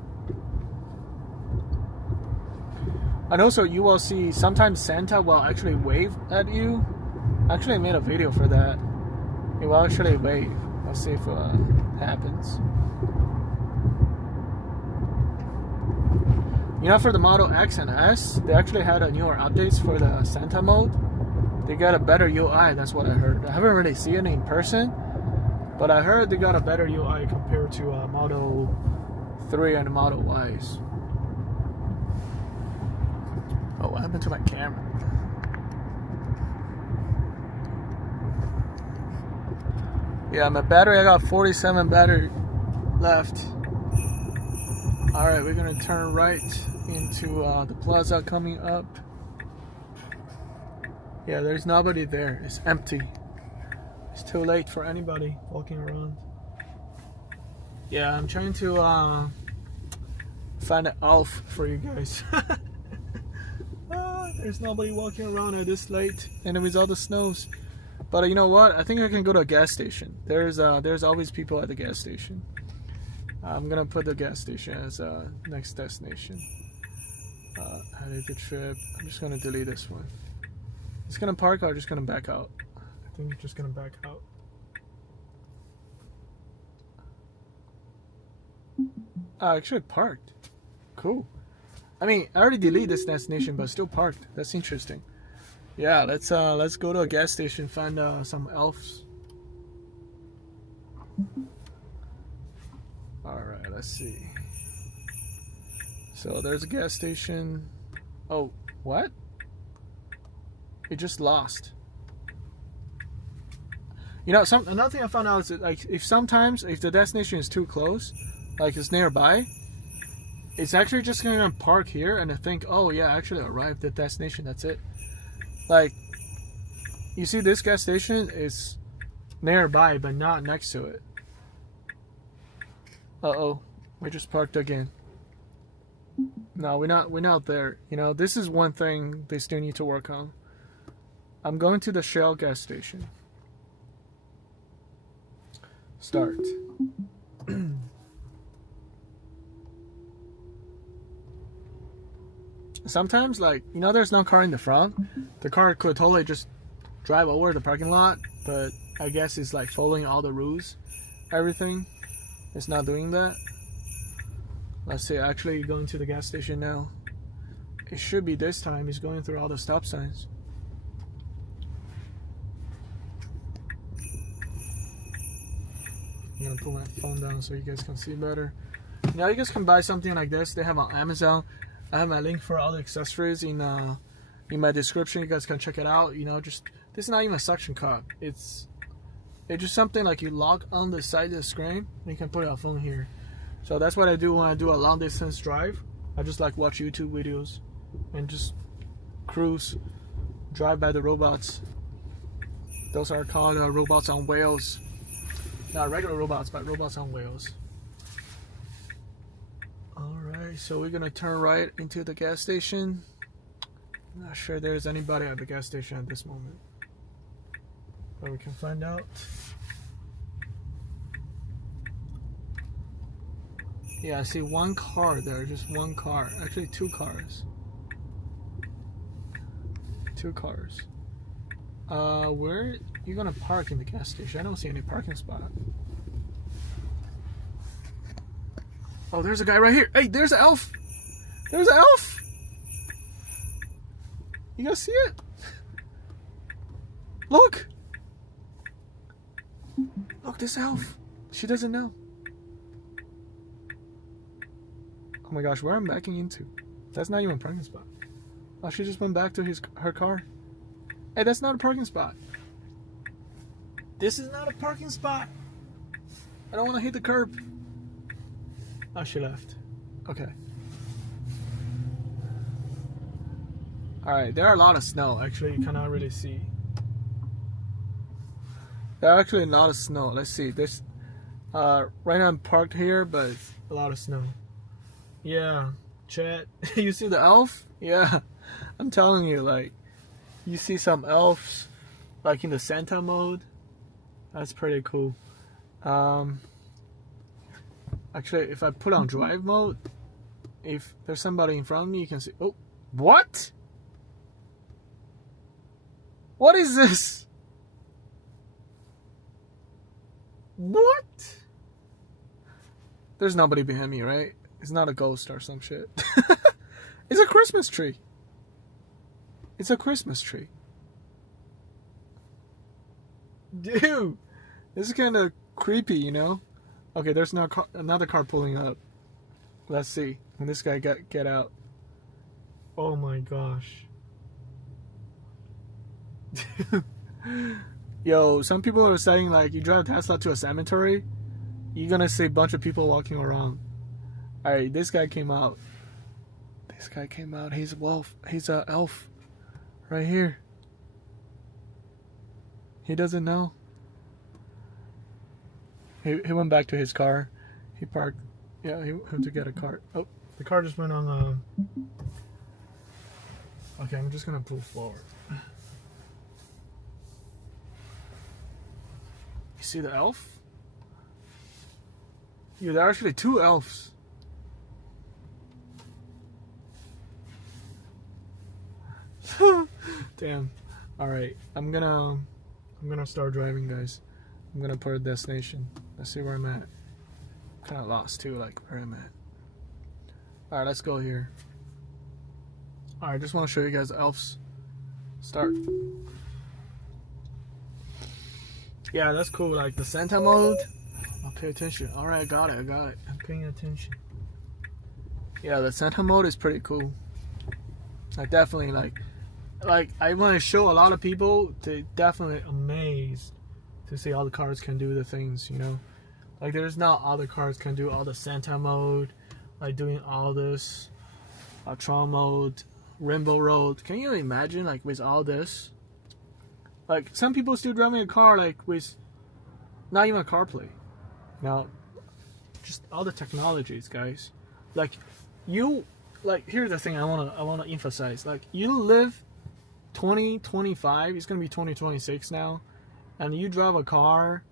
And also you will see sometimes Santa will actually wave at you. Actually I made a video for that. It will actually wave. Let's see if it happens. You know, for the Model X and S, they actually had a newer updates for the Santa mode. They got a better UI, that's what I heard. I haven't really seen it in person, but I heard they got a better UI compared to Model 3 and Model Ys. Oh, what happened to my camera? Yeah, my battery, I got 47 battery left. Alright, we're gonna turn right into the plaza coming up. Yeah, there's nobody there. It's empty. It's too late for anybody walking around. Yeah, I'm trying to find an elf for you guys. There's nobody walking around at this late and with all the snows. But you know what? I think I can go to a gas station. There's always people at the gas station. I'm gonna put the gas station as a next destination. Added the trip. I'm just gonna delete this one. It's gonna park or just gonna back out? I think it's just gonna back out. Actually parked. Cool. I mean, I already deleted this destination, but still parked. That's interesting. Yeah, let's go to a gas station, find some elves. Alright, let's see. So there's a gas station. Oh, what? It just lost. You know, another thing I found out is that, like, if the destination is too close, like it's nearby, it's actually just gonna park here and think, oh yeah, I actually arrived at the destination, that's it. Like, you see this gas station is nearby but not next to it. Uh-oh, we just parked again. No, we're not there. You know, this is one thing they still need to work on. I'm going to the Shell gas station. Start. Sometimes, like, you know, there's no car in the front. The car could totally just drive over the parking lot, but I guess it's like following all the rules. Everything. It's not doing that. Let's see, actually going to the gas station now. It should be this time. He's going through all the stop signs. I'm gonna put my phone down so you guys can see better. Now you guys can buy something like this. They have on Amazon. I have my link for all the accessories in my description. You guys can check it out. You know, just this is not even a suction cup. It's just something like you lock on the side of the screen and you can put your phone here. So that's what I do when I do a long distance drive. I just like watch YouTube videos and just cruise, drive by the robots. Those are called robots on wheels. Not regular robots, but robots on wheels. Alright, so we're gonna turn right into the gas station. I'm not sure there's anybody at the gas station at this moment, but we can find out. Yeah, I see one car there, just one car. Actually, two cars. Two cars. Where are you gonna park in the gas station? I don't see any parking spot. Oh, there's a guy right here. Hey, there's an elf. There's an elf. You guys see it? Look. Look, this elf. She doesn't know. Oh my gosh, where am I backing into? That's not even a parking spot. Oh, she just went back to her car. Hey, that's not a parking spot. This is not a parking spot. I don't want to hit the curb. Oh, she left. Okay. Alright, there are a lot of snow. Actually, you cannot really see. There are actually a lot of snow. Let's see. There's right now I'm parked here, but it's a lot of snow. Yeah, chat. You see the elf? Yeah, I'm telling you, like, you see some elves, like in the Santa mode. That's pretty cool. Actually, if I put on drive mode, if there's somebody in front of me, you can see. Oh, what? What is this? What? There's nobody behind me, right? It's not a ghost or some shit. It's a Christmas tree. It's a Christmas tree. Dude, this is kind of creepy, you know? Okay, there's another car pulling up. Let's see. When this guy get out. Oh my gosh. Yo, some people are saying, like, you drive Tesla to a cemetery, you're gonna see a bunch of people walking around. Alright, this guy came out. This guy came out. He's a wolf. He's an elf. Right here. He doesn't know. He went back to his car. He parked. Yeah, he went to get a car. Oh, the car just went on. Okay, I'm just gonna pull forward. You see the elf? Yeah, there are actually two elves. Damn. Alright, I'm gonna start driving, guys. I'm gonna put a destination. Let's see where I'm at. Kinda lost too, like where I'm at. Alright, let's go here. Alright, just wanna show you guys elves. Start. Yeah, that's cool. Like the Santa mode. I'll pay attention. All right, I got it. I'm paying attention. Yeah, the Santa mode is pretty cool. I definitely like I want to show a lot of people. They definitely amazed to see all the cars can do the things, you know. Like there's not other cars can do all the Santa mode, like doing all this, Tron mode, Rainbow Road. Can you imagine like with all this? Like some people still driving a car like with not even a CarPlay. Now, just all the technologies, guys. Like you, like here's the thing I wanna emphasize. Like you live 2025, it's gonna be 2026 now, and you drive a car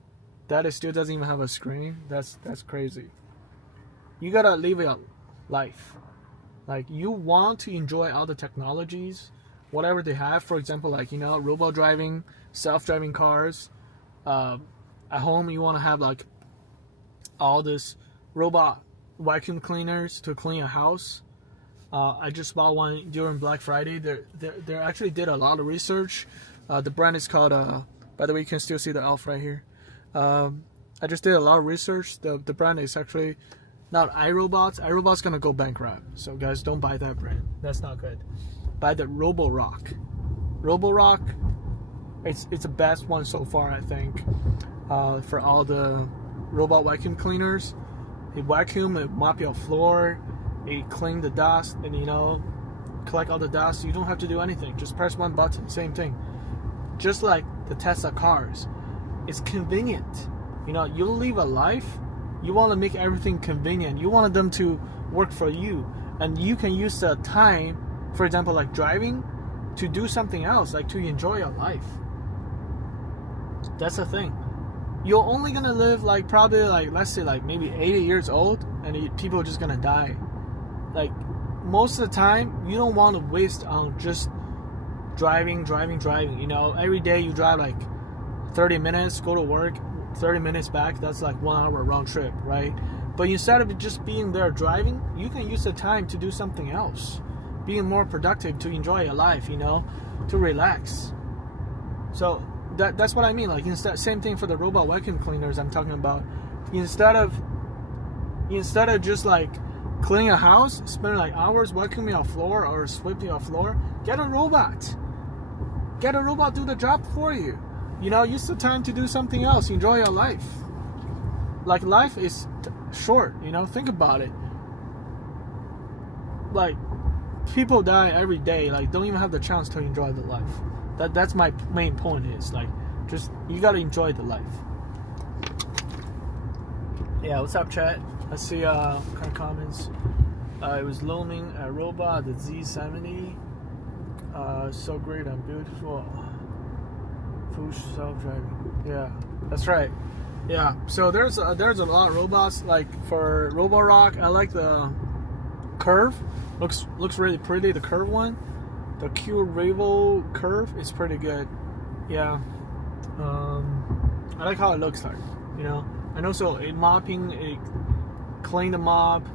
that still doesn't even have a screen. That's crazy. You gotta live your life. Like you want to enjoy all the technologies, whatever they have. For example, like you know, robot driving, self-driving cars. At home, you want to have like all this robot vacuum cleaners to clean a house. I just bought one during Black Friday. They actually did a lot of research. The brand is called. By the way, you can still see the elf right here. I just did a lot of research. The brand is actually not iRobots. iRobot's gonna go bankrupt. So guys, don't buy that brand. That's not good. Buy the Roborock. Roborock, it's the best one so far, I think. For all the robot vacuum cleaners, it vacuum, it mop your floor, it clean the dust, and you know, collect all the dust. You don't have to do anything. Just press one button. Same thing. Just like the Tesla cars, it's convenient. You know, you live a life. You want to make everything convenient. You want them to work for you, and you can use the time, for example, like driving, to do something else, like to enjoy your life. That's the thing. You're only gonna live like probably like, let's say like maybe 80 years old, and people are just gonna die. Like most of the time, you don't want to waste on just driving. You know, every day you drive like 30 minutes, go to work, 30 minutes back. That's like 1 hour round trip, right? But instead of just being there driving, you can use the time to do something else, being more productive, to enjoy your life, you know, to relax. So that's what I mean. Like instead, same thing for the robot vacuum cleaners I'm talking about. Instead of just like cleaning a house, spending like hours vacuuming your floor or sweeping your floor, get a robot. Get a robot do the job for you. You know, use the time to do something else. Enjoy your life. Like life is short. You know, think about it. Like people die every day. Like don't even have the chance to enjoy the life. That's my main point. Is like just you gotta enjoy the life. Yeah, what's up, chat? Let's see kind of comments. It was looming a robot, the Z70. So great and beautiful. Full self-driving. Yeah, that's right. Yeah, so there's a lot of robots. Like for Roborock, I like the curve. Looks really pretty. The curve one, the Q Revo curve is pretty good. Yeah, I like how it looks like. You know, and also it mopping, it clean the mop,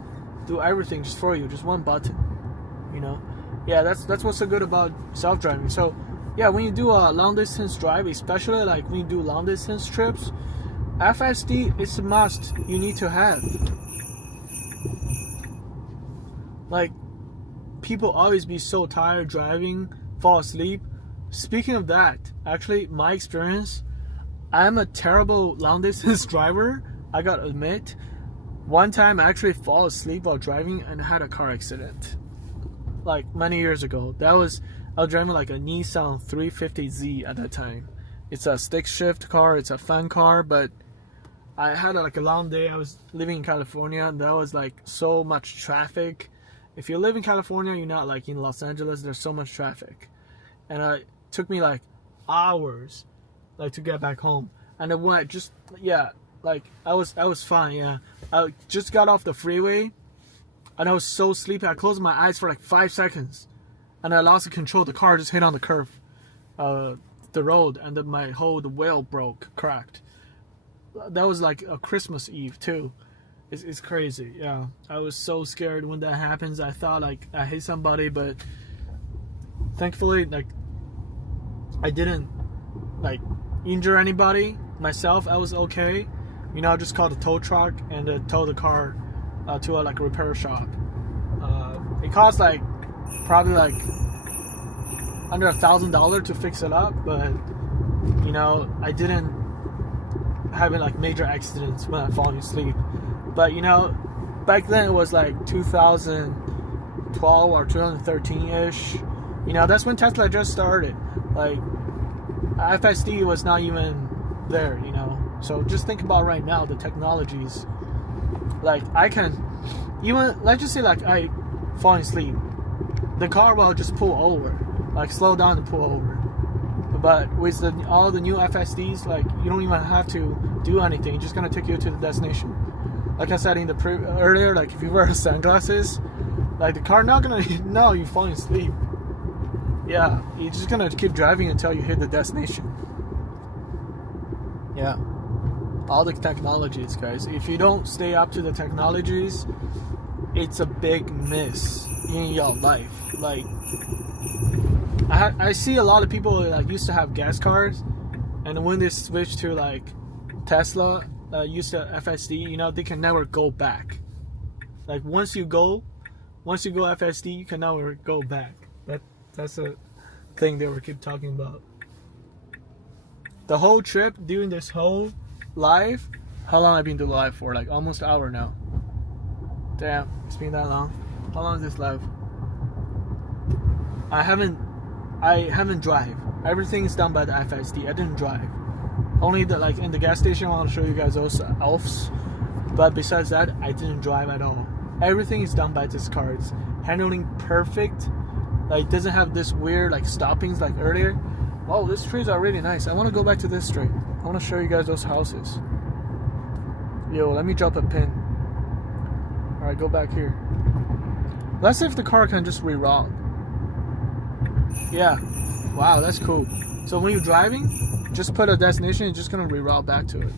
do everything just for you, just one button. You know, yeah, that's what's so good about self-driving. So yeah, when you do a long distance drive, especially like when you do long distance trips, FSD is a must. You need to have. Like people always be so tired driving, fall asleep. Speaking of that, actually my experience, I'm a terrible long distance driver. I gotta admit, one time I actually fall asleep while driving and had a car accident. Like many years ago. I was driving like a Nissan 350Z at that time. It's a stick shift car. It's a fun car, but I had like a long day. I was living in California, and there was like so much traffic. If you live in California, you're not like in Los Angeles. There's so much traffic, and it took me like hours, like to get back home. And then when I just like I was fine. Yeah, I just got off the freeway, and I was so sleepy. I closed my eyes for like 5 seconds, and I lost control. The car just hit on the curve, the road, and then my whole wheel cracked. That was like a Christmas Eve too. It's crazy. Yeah, I was so scared when that happens. I thought like I hit somebody, but thankfully like I didn't like injure anybody. Myself, I was okay. You know, I just called the tow truck and tow the car to a like repair shop. It cost like probably like under $1,000 to fix it up, but you know, I didn't have like major accidents when I falling asleep. But you know, back then it was like 2012 or 2013-ish. You know, that's when Tesla just started. Like FSD was not even there, you know. So just think about right now the technologies. Like I can even, let's just say like I falling asleep, the car will just pull over, like slow down and pull over. But with all the new FSDs, like you don't even have to do anything. It's just gonna take you to the destination. Like I said in the earlier, like if you wear sunglasses, like the car not gonna know you're falling asleep. Yeah, you're just gonna keep driving until you hit the destination. Yeah, all the technologies, guys. If you don't stay up to the technologies, it's a big miss in your life. Like I see a lot of people like used to have gas cars, and when they switch to like Tesla, used to FSD, you know, they can never go back. Like once you go FSD, you can never go back. That's a thing they were keep talking about. The whole trip, during this whole live, how long I've been doing live for? Like almost an hour now. Damn, it's been that long. How long is this live? I haven't drive. Everything is done by the FSD. I didn't drive. Only the like in the gas station. I want to show you guys those elves. But besides that, I didn't drive at all. Everything is done by this car. It's handling perfect. Like doesn't have this weird like stoppings like earlier. Wow, these trees are really nice. I want to go back to this street. I want to show you guys those houses. Yo, let me drop a pin. Alright, go back here. Let's see if the car can just reroute. Yeah. Wow, that's cool. So when you're driving, just put a destination, it's just gonna reroute back to it.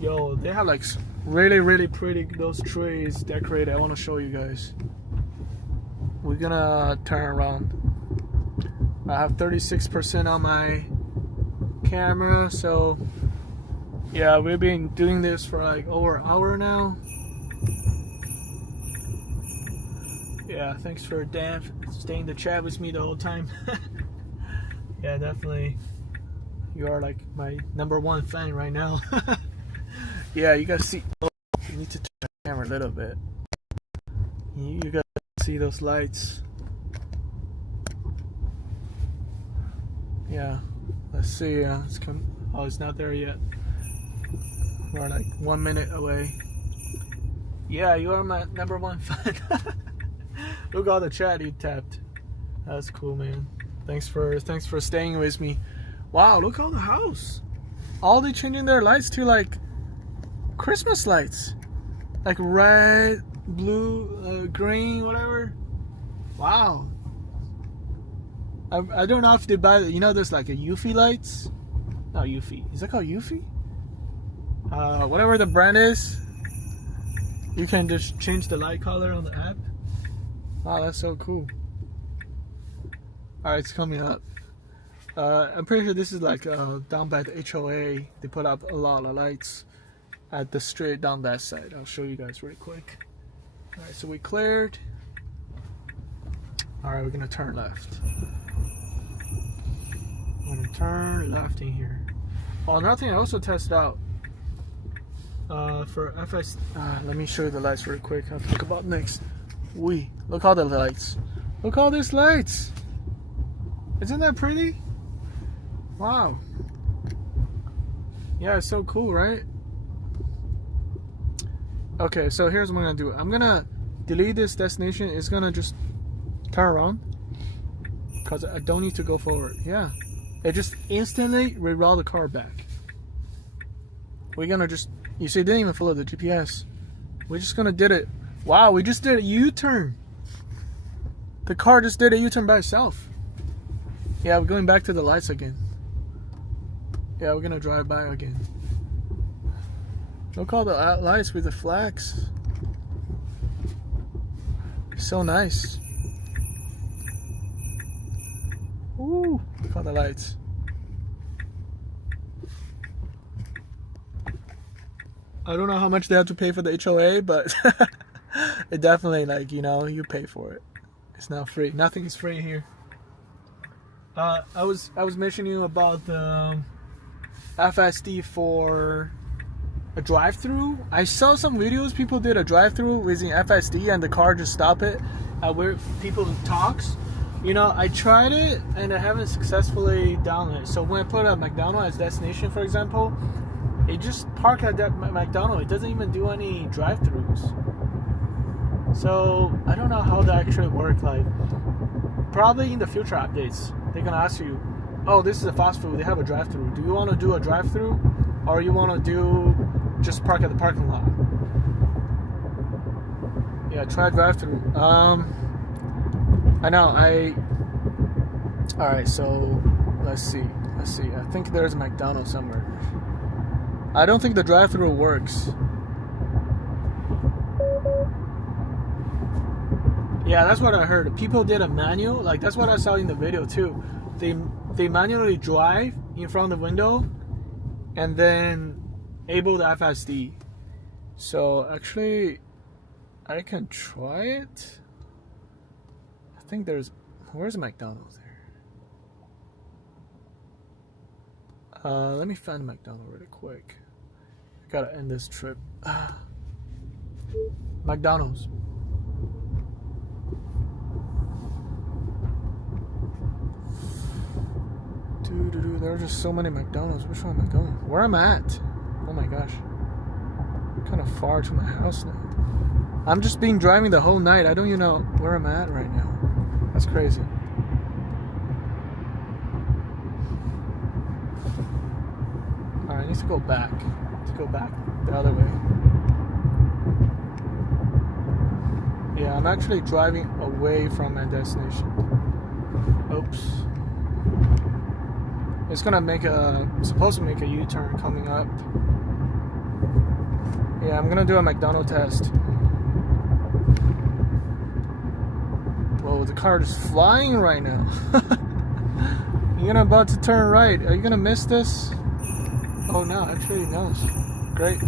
Yo, they have like really, really pretty those trees decorated. I want to show you guys. We're gonna turn around. I have 36% on my camera, so yeah, we've been doing this for like over an hour now. Yeah, thanks for Dan staying in the chat with me the whole time. Yeah, definitely. You are like my #1 fan right now. Yeah, you guys see. Oh, you need to turn the camera a little bit. You guys see those lights. Yeah, let's see. It's come. Oh, it's not there yet. We're like 1 minute away. Yeah, you are my #1 fan. Look at all the chat you tapped. That's cool, man. Thanks for staying with me. Wow, look at all the house. All they changing their lights to like Christmas lights, like red, blue, green, whatever. Wow. I don't know if they buy, you know, there's like a Eufy lights. Not Eufy. Is that called Eufy? Whatever the brand is, you can just change the light color on the app. Wow, that's so cool. Alright, it's coming up. I'm pretty sure this is like down by the HOA. They put up a lot of lights at the street down that side. I'll show you guys really quick. Alright, so we cleared. Alright, we're gonna turn left. I'm gonna turn left in here. Oh, another thing I also tested out for FS. Let me show you the lights real quick. I'll talk about next. Look all the lights. Look all these lights. Isn't that pretty? Wow. Yeah, it's so cool, right? Okay, so here's what I'm gonna do. I'm gonna delete this destination. It's gonna just turn around because I don't need to go forward. Yeah, it just instantly reroute the car back. We're gonna just, you see, it didn't even follow the GPS. We're just gonna did it. Wow, we just did a U-turn. The car just did a U-turn by itself. Yeah, we're going back to the lights again. Yeah, we're gonna drive by again. Look at all the lights with the flags. So nice. Ooh, look at the lights. I don't know how much they have to pay for the HOA, but it definitely, like, you know, you pay for it. It's not free. Nothing is free here. I was mentioning you about the FSD for a drive-through. I saw some videos. People did a drive-through using FSD, and the car just stopped it where people talks. You know, I tried it and I haven't successfully done it. So when I put a McDonald's as destination, for example, it just park at that McDonald's. It doesn't even do any drive-throughs. So I don't know how that actually works. Like, probably in the future updates, they're gonna ask you, "Oh, this is a fast food. They have a drive-through. Do you want to do a drive-through, or you want to do just park at the parking lot?" Yeah, try drive-through. I know. All right. So let's see. I think there's a McDonald's somewhere. I don't think the drive-through works. Yeah, that's what I heard. People did a manual, like that's what I saw in the video too. They manually drive in front of the window and then enable the FSD. So actually, I can try it. I think where's McDonald's there? Let me find McDonald's really quick. I gotta end this trip. McDonald's. There are just so many McDonald's. Which one am I going? Where I'm at? Oh my gosh. Kind of far to my house now. I'm just been driving the whole night. I don't even know where I'm at right now. That's crazy. Alright, I need to go back. The other way. Yeah, I'm actually driving away from my destination. Oops. It's gonna supposed to make a U-turn coming up. Yeah, I'm gonna do a McDonald's test. Whoa, the car is flying right now. You're about to turn right. Are you gonna miss this? Oh no, actually it knows. Great.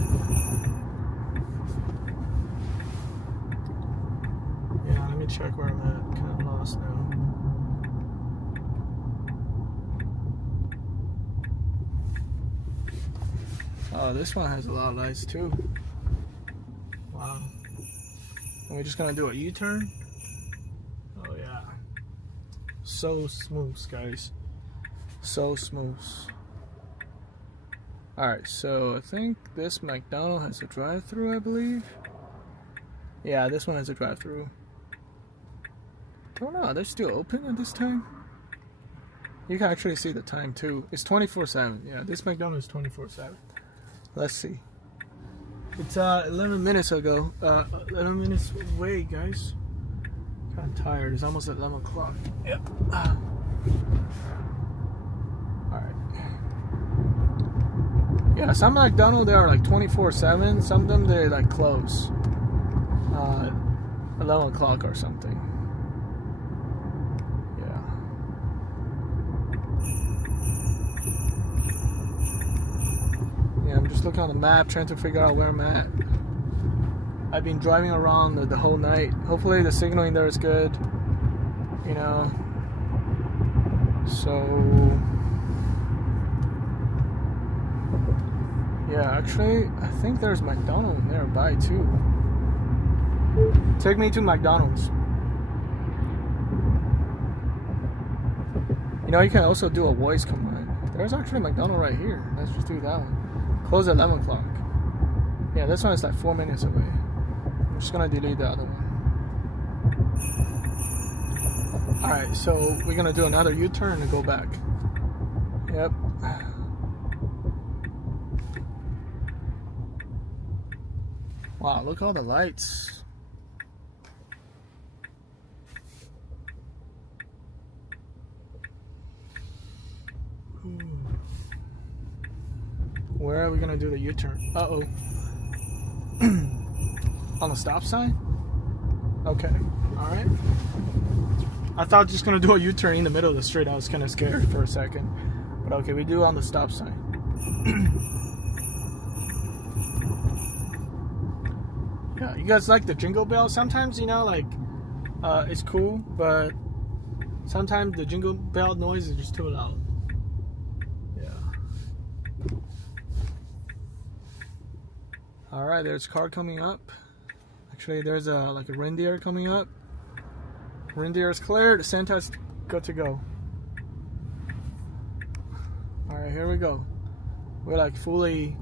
Yeah, let me check where I'm at. Kind of lost now. Oh, this one has a lot of lights too. Wow. And we're just gonna do a U-turn. Oh yeah. So smooth, guys. So smooth. Alright, so I think this McDonald's has a drive-through, I believe. Yeah, this one has a drive-through. Don't know, they're still open at this time? You can actually see the time too. It's 24/7. Yeah, this McDonald's is 24/7. Let's see. It's 11 minutes ago. 11 minutes away, guys. Kind of tired. It's almost at 11 o'clock. Yep. Alright. Yeah, some McDonald's, they are like 24/7. Some of them, they like close. 11 o'clock or something. I'm just looking on the map, trying to figure out where I'm at. I've been driving around the whole night. Hopefully the signal in there is good, you know. So yeah, actually I think there's McDonald's nearby too. Take me to McDonald's. You know, you can also do a voice command. There's actually a McDonald's right here. Let's just do that one. Close at 11 o'clock. Yeah, this one is like 4 minutes away. I'm just gonna delete the other one. Alright, so we're gonna do another U-turn and go back. Yep. Wow, look at all the lights. Where are we gonna do the U-turn? Uh-oh. On the stop sign? Okay. Alright. I thought just gonna do a U-turn in the middle of the street. I was kind of scared for a second, but okay, we do on the stop sign. Yeah, you guys like the jingle bell? Sometimes, you know, like it's cool, but sometimes the jingle bell noise is just too loud. Yeah. All right, there's a car coming up. Actually, there's like a reindeer coming up. Reindeer is cleared. Santa's good to go. All right, here we go. We're like fully,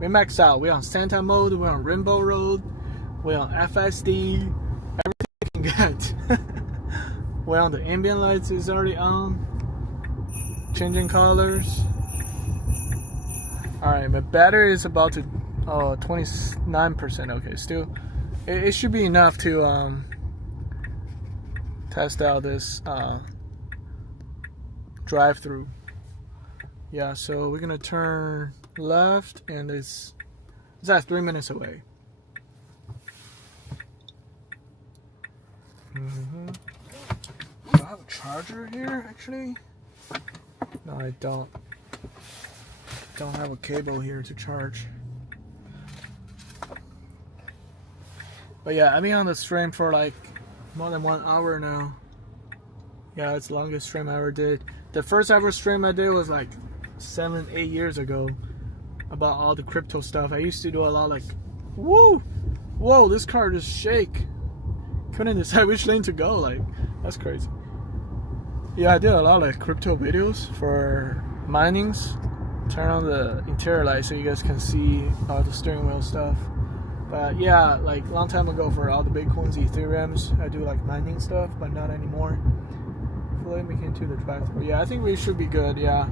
we maxed out. We're on Santa mode. We're on Rainbow Road. We're on FSD. Everything we can get. We're on the ambient lights is already on. Changing colors. All right, my battery is about to 29%. Okay, still, it should be enough to test out this drive-through. Yeah, so we're gonna turn left, and it's at 3 minutes away. Do I have a charger here? Actually, no, I don't. Don't have a cable here to charge. But yeah, I've been on the stream for like more than 1 hour now. Yeah, it's the longest stream I ever did. The first ever stream I did was like 7-8 years ago about all the crypto stuff. I used to do a lot like, whoa, this car just shake. Couldn't decide which lane to go. Like, that's crazy. Yeah, I did a lot of like crypto videos for minings. Turn on the interior light so you guys can see all the steering wheel stuff. But yeah, like long time ago for all the Bitcoins, Ethereums, I do like mining stuff, but not anymore. Hopefully making it to the drive-thru. Yeah, I think we should be good. Yeah,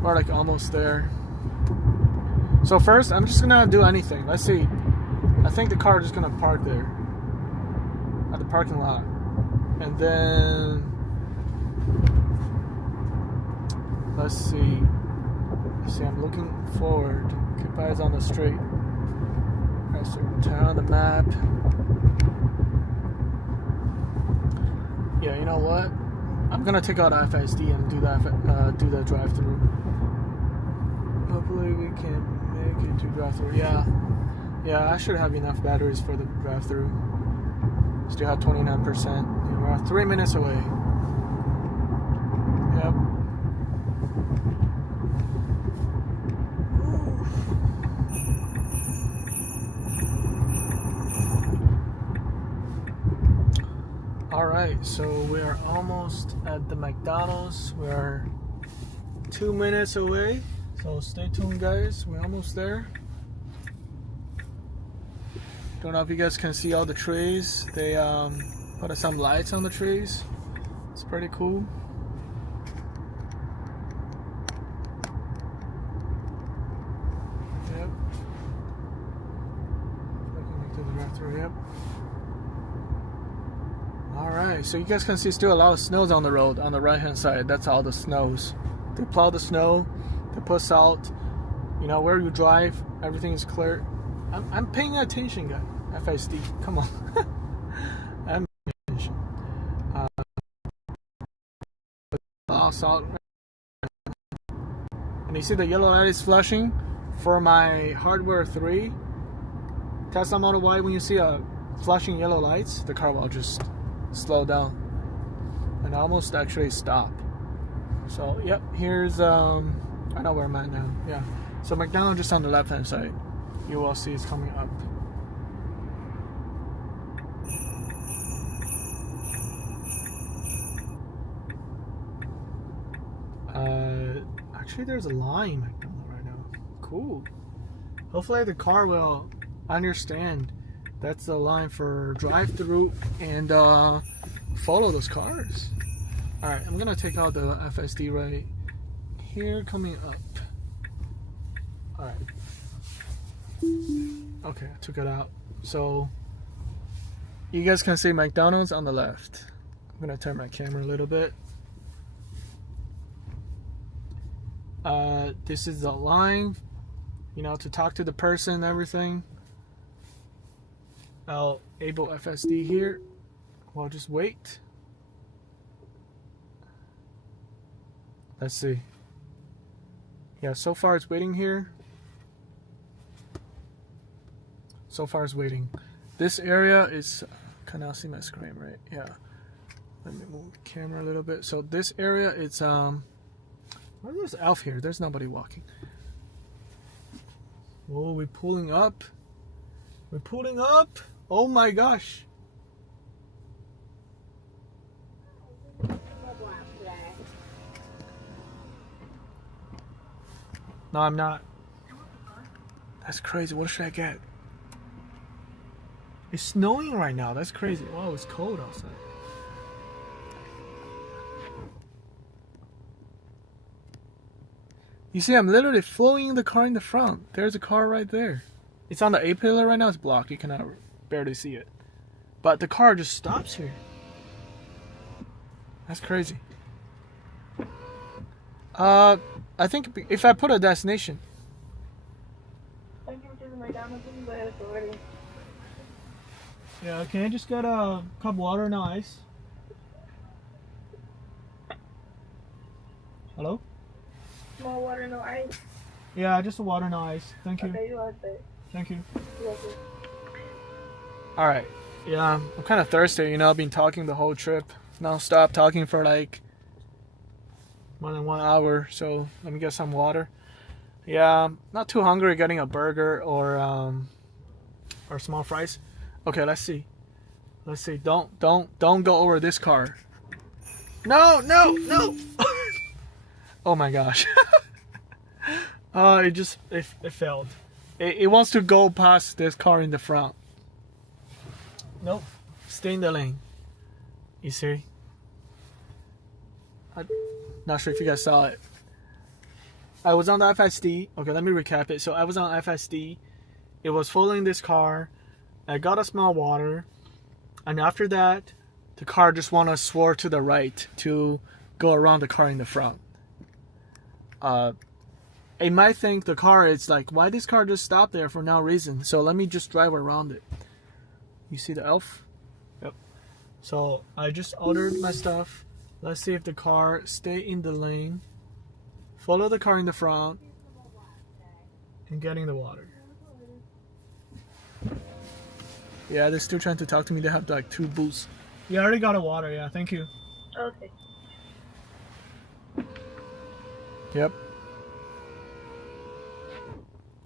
we're like almost there. So first, I'm just gonna do anything. Let's see. I think the car is just gonna park there at the parking lot, and then let's see. I'm looking forward. Keep eyes on the street. Alright, so turn on the map. Yeah, you know what? I'm gonna take out FSD and do the drive-through. Hopefully we can make it to drive-through. Yeah, I should have enough batteries for the drive-through. Still have 29%. And we're 3 minutes away. Yep. Alright, so we are almost at the McDonald's. We're 2 minutes away, so stay tuned, guys. We're almost there. Don't know if you guys can see all the trees. They put some lights on the trees. It's pretty cool. Yep. Looking to the drive-thru. Yep. Alright, so you guys can see still a lot of snows on the road on the right hand side. That's all the snows. They plow the snow, they put salt. You know, where you drive, everything is clear. I'm paying attention, guys. FSD, come on. I'm paying attention. Salt. And you see the yellow light is flashing for my hardware 3. Tesla Model Y, when you see a flashing yellow lights, the car will just slow down and almost actually stop. So yep, here's I know where I'm at now. Yeah, so McDonald's just on the left hand side. You will see it's coming up. Actually there's a line McDonald's right now. Cool. Hopefully the car will understand that's the line for drive-through and follow those cars. Alright, I'm gonna take out the FSD right here coming up. Alright. Okay, I took it out. So you guys can see McDonald's on the left. I'm gonna turn my camera a little bit. This is the line, you know, to talk to the person and everything. I'll enable FSD here. Well, just wait. Let's see. Yeah, so far it's waiting here. So far it's waiting. This area is, can I see my screen right? Yeah. Let me move the camera a little bit. So this area, it's there's Alf here. There's nobody walking. Oh, we're pulling up. We're pulling up. Oh my gosh. No, I'm not. That's crazy. What should I get? It's snowing right now. That's crazy. Wow, it's cold outside. You see, I'm literally following the car in the front. There's a car right there. It's on the A-pillar right now. It's blocked. You cannot barely see it. But the car just stops here. That's crazy. I think if I put a destination. Yeah, can I just get a cup of water and ice? Hello? More water, no ice. Yeah, just a water and ice. Thank you. Okay, you want that. Thank you. You're welcome. Alright. Yeah, I'm kind of thirsty, you know. I've been talking the whole trip. Non-stop talking for like more than 1 hour. So let me get some water. Yeah, not too hungry getting a burger or small fries. Okay, let's see. Let's see. Don't go over this car. No. Oh my gosh. It failed. It wants to go past this car in the front. Nope. Stay in the lane. You see? I'm not sure if you guys saw it. I was on the FSD. Okay, let me recap it. So I was on FSD. It was following this car. I got a small water. And after that, the car just want to swerve to the right to go around the car in the front. It might think the car is like, why this car just stopped there for no reason? So let me just drive around it. You see the elf? Yep. So I just ordered my stuff. Let's see if the car stay in the lane. Follow the car in the front. And getting the water. Yeah, they're still trying to talk to me. They have like 2 booths. Yeah, I already got a water. Yeah, thank you. Okay. Yep.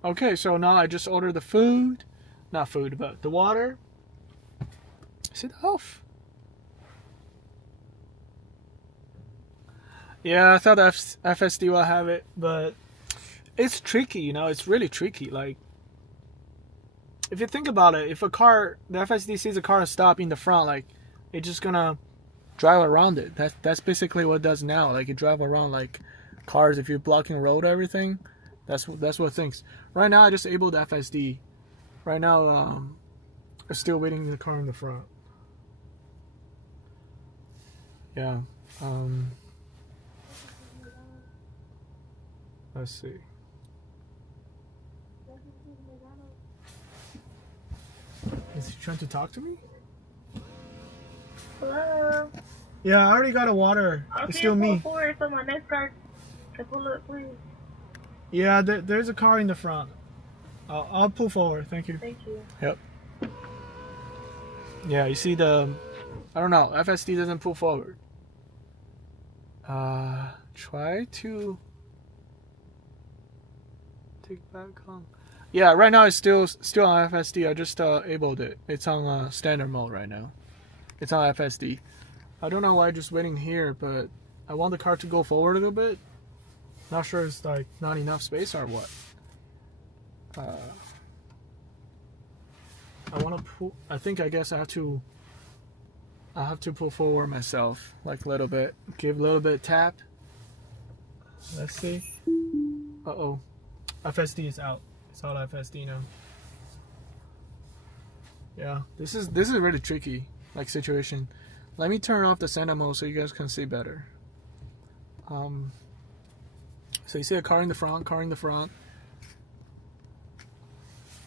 Okay, so now I just ordered the food. Not food, but the water. Is it off? Yeah, I thought FSD will have it, but it's tricky, you know, it's really tricky. Like, if you think about it, if the FSD sees a car stop in the front, like, it's just gonna drive around it. That's basically what it does now. Like, it drive around like cars. If you're blocking road, everything, that's what it thinks. Right now, I just enabled the FSD. Right now, I'm still waiting the car in the front. Yeah. Let's see. Is he trying to talk to me? Hello? Yeah, I already got a water. It's still me. Pull forward so my next car can pull up, please. Yeah, there's a car in the front. I'll pull forward. Thank you. Thank you. Yep. Yeah, you see I don't know. FSD doesn't pull forward. Try to take back on. Yeah, right now it's still on FSD. I just enabled it. It's on standard mode right now. It's on FSD. I don't know why I'm just waiting here, but I want the car to go forward a little bit. Not sure it's like not enough space or what. I want to pull. I guess I have to pull forward myself like a little bit. Give a little bit tap. Let's see. Uh-oh. FSD is out. It's all FSD now. Yeah, this is really tricky like situation. Let me turn off the center mode so you guys can see better. So you see a car in the front.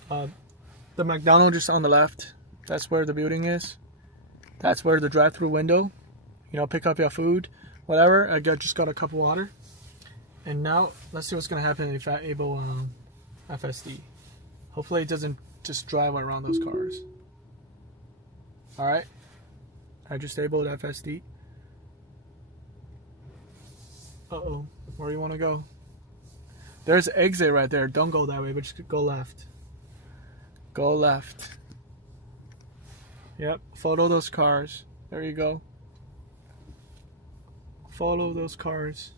The McDonald's just on the left. That's where the building is. That's where the drive-through window. You know, pick up your food, whatever. I just got a cup of water. And now let's see what's gonna happen if I enable FSD. Hopefully it doesn't just drive around those cars. Alright. I just enabled FSD. Uh-oh. Where do you want to go? There's exit right there. Don't go that way, but just go left. Go left. Yep. Follow those cars. There you go. Follow those cars.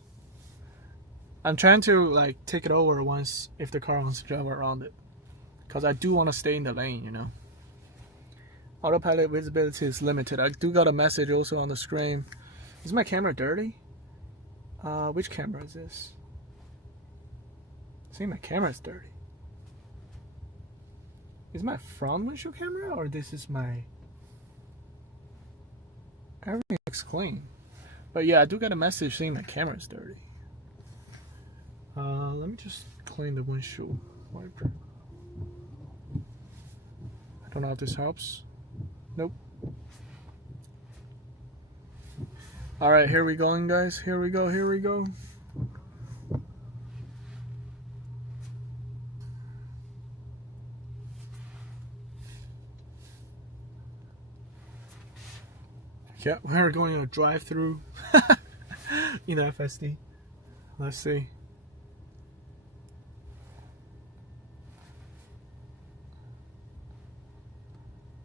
I'm trying to like take it over once if the car wants to drive around it. Because I do want to stay in the lane, you know. Autopilot visibility is limited. I do got a message also on the screen. Is my camera dirty? Which camera is this? I think my camera's dirty. Is my front windshield camera or this is my... Everything looks clean. But yeah, I do get a message saying my camera's dirty. Let me just clean the windshield wiper. I don't know if this helps. Nope. Alright, here we going, guys. Here we go, here we go. Yeah, we're going to drive through in the FSD. Let's see.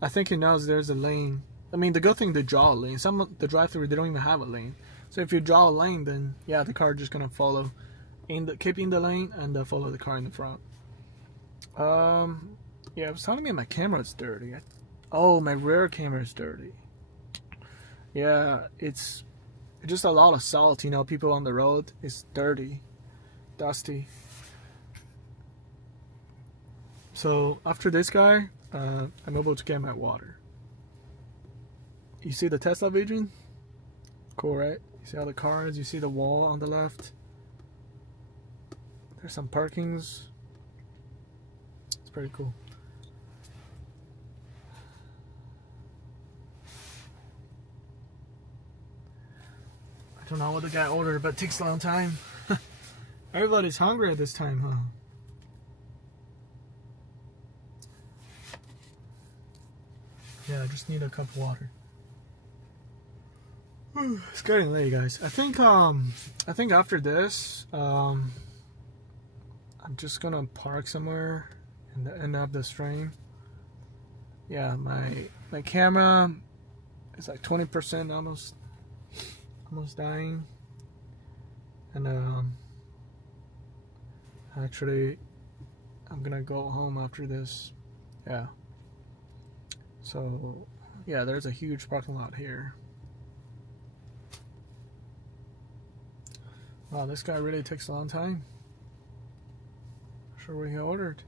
I think it knows there's a lane. I mean, the good thing they draw a lane. Some of the drive-through they don't even have a lane. So if you draw a lane, then yeah, the car just gonna follow keep in the lane and follow the car in the front. Yeah, it was telling me my camera's dirty. Oh, my rear camera's dirty. Yeah, it's just a lot of salt. You know, people on the road. It's dirty, dusty. So after this guy, I'm able to get my water. You see the Tesla vision? Cool, right? You see all the cars, you see the wall on the left. There's some parkings. It's pretty cool. I don't know what the guy ordered, but it takes a long time. Everybody's hungry at this time, huh? Yeah, I just need a cup of water. It's getting late, guys. I think after this, I'm just gonna park somewhere and end up the stream. Yeah, my camera is like 20% almost dying, and actually I'm gonna go home after this. Yeah. So yeah, there's a huge parking lot here. Wow, this guy really takes a long time. Not sure what he ordered.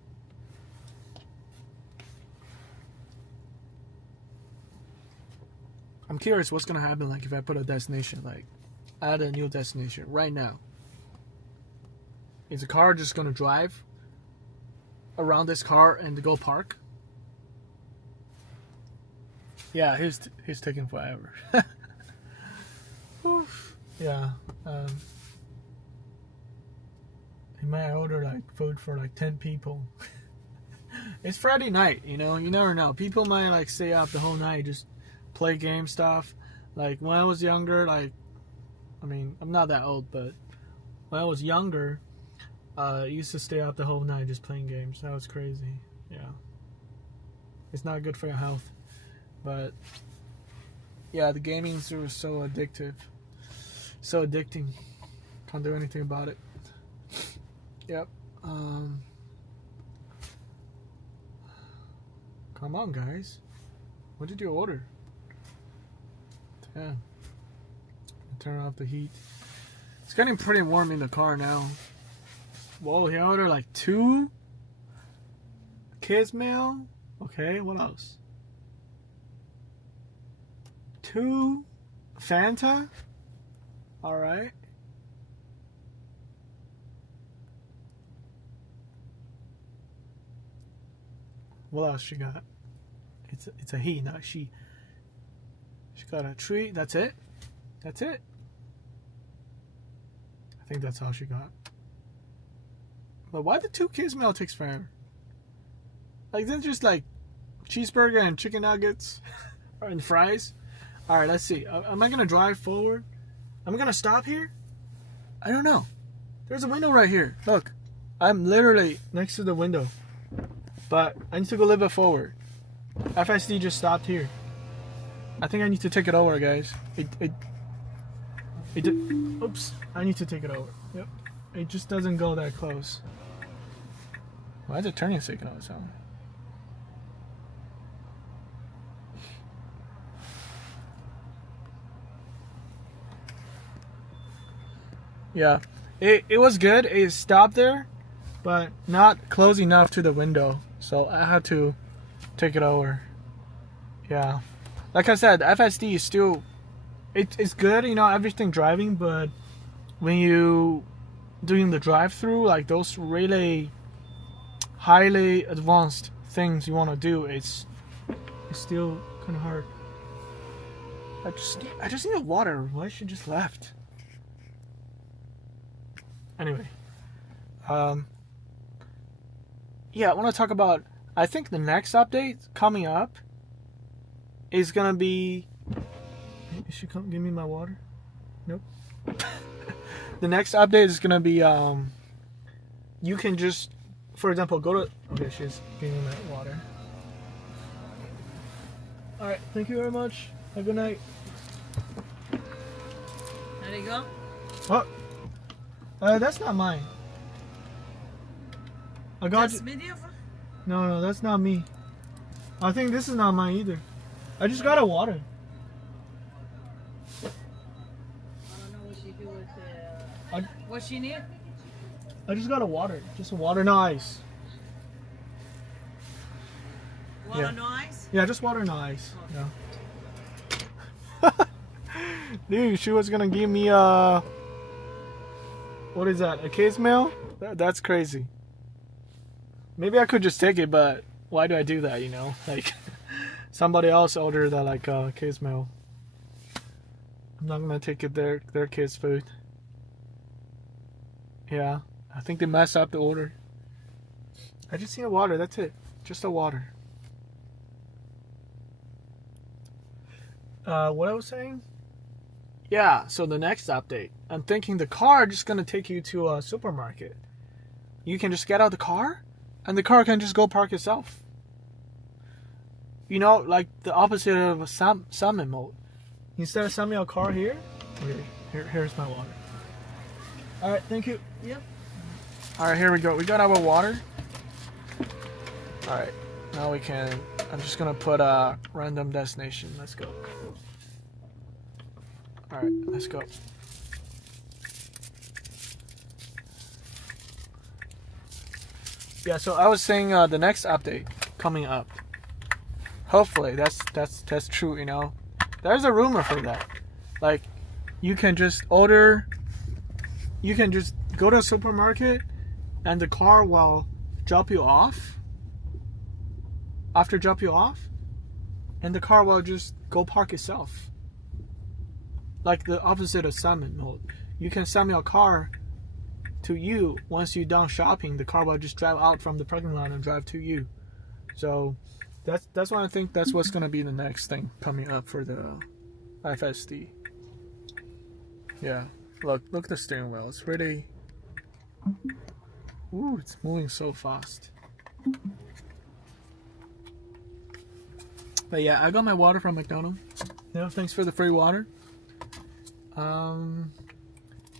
I'm curious what's gonna happen like if I put a destination, like add a new destination right now. Is the car just gonna drive around this car and go park? Yeah, he's taking forever. Yeah. He might order like food for like 10 people. It's Friday night, you know, you never know. People might like stay up the whole night, just play game stuff. Like when I was younger, like, I mean, I'm not that old, but when I was younger, I used to stay up the whole night just playing games. That was crazy. Yeah. It's not good for your health. But yeah, the gaming was so addictive. So addicting. Can't do anything about it. Yep. Come on, guys. What did you order? Yeah. Turn off the heat. It's getting pretty warm in the car now. Whoa, he ordered like 2 kids meal. Okay, what else? 2 Fanta. All right. What else she got? It's a he, not she. She got a treat. That's it. That's it. I think that's all she got. But why the 2 kids meal takes forever? Like, then just like cheeseburger and chicken nuggets and fries. All right, let's see. Am I gonna drive forward? Am I gonna stop here? I don't know. There's a window right here. Look, I'm literally next to the window. But I need to go a little bit forward. FSD just stopped here. I think I need to take it over, guys. Oops. I need to take it over. Yep. It just doesn't go that close. Why is it turning signal on its own? Yeah. It was good. It stopped there, but not close enough to the window. So I had to take it over. Yeah. Like I said, FSD is still... It's good, you know, everything driving, but when you doing the drive-through, like those really highly advanced things you want to do, it's still kind of hard. I just need water. Why she just left? Anyway, yeah, I want to talk about. I think the next update coming up is gonna be. Is she come give me my water? Nope. The next update is gonna be. You can just, for example, go to. Okay, she's giving me my water. All right, thank you very much. Have a good night. There you go. Oh. That's not mine. I got That's video for... No, that's not me. I think this is not mine either. I just got a water. I don't know what she do with what she need? I just got a water. Just a water, no ice. Water, Yeah. no ice? Yeah, just water, no ice. Okay. Yeah. Dude, she was gonna give me what is that? A case mail? That's crazy. Maybe I could just take it, but why do I do that? You know, like somebody else ordered that like case mail. I'm not gonna take it their kids' food. Yeah, I think they messed up the order. I just need a water. That's it. Just a water. What I was saying? Yeah, so the next update. I'm thinking the car just gonna take you to a supermarket. You can just get out the car, and the car can just go park itself. You know, like the opposite of a summit mode. Instead of sending a car here, here's my water. All right, thank you. Yep. All right, here we go. We got our water. All right, now we can. I'm just gonna put a random destination. Let's go. All right, let's go. Yeah, so I was saying the next update coming up. Hopefully that's true. You know, there's a rumor for that. Like, you can just order. You can just go to a supermarket, and the car will drop you off. After drop you off, and the car will just go park itself. Like the opposite of summon mode. You can summon your car to you. Once you're done shopping, the car will just drive out from the parking lot and drive to you. So that's why I think that's what's gonna be the next thing coming up for the FSD. Yeah, look at the steering wheel. It's really, ooh, it's moving so fast. But yeah, I got my water from McDonald's. Yeah, thanks for the free water.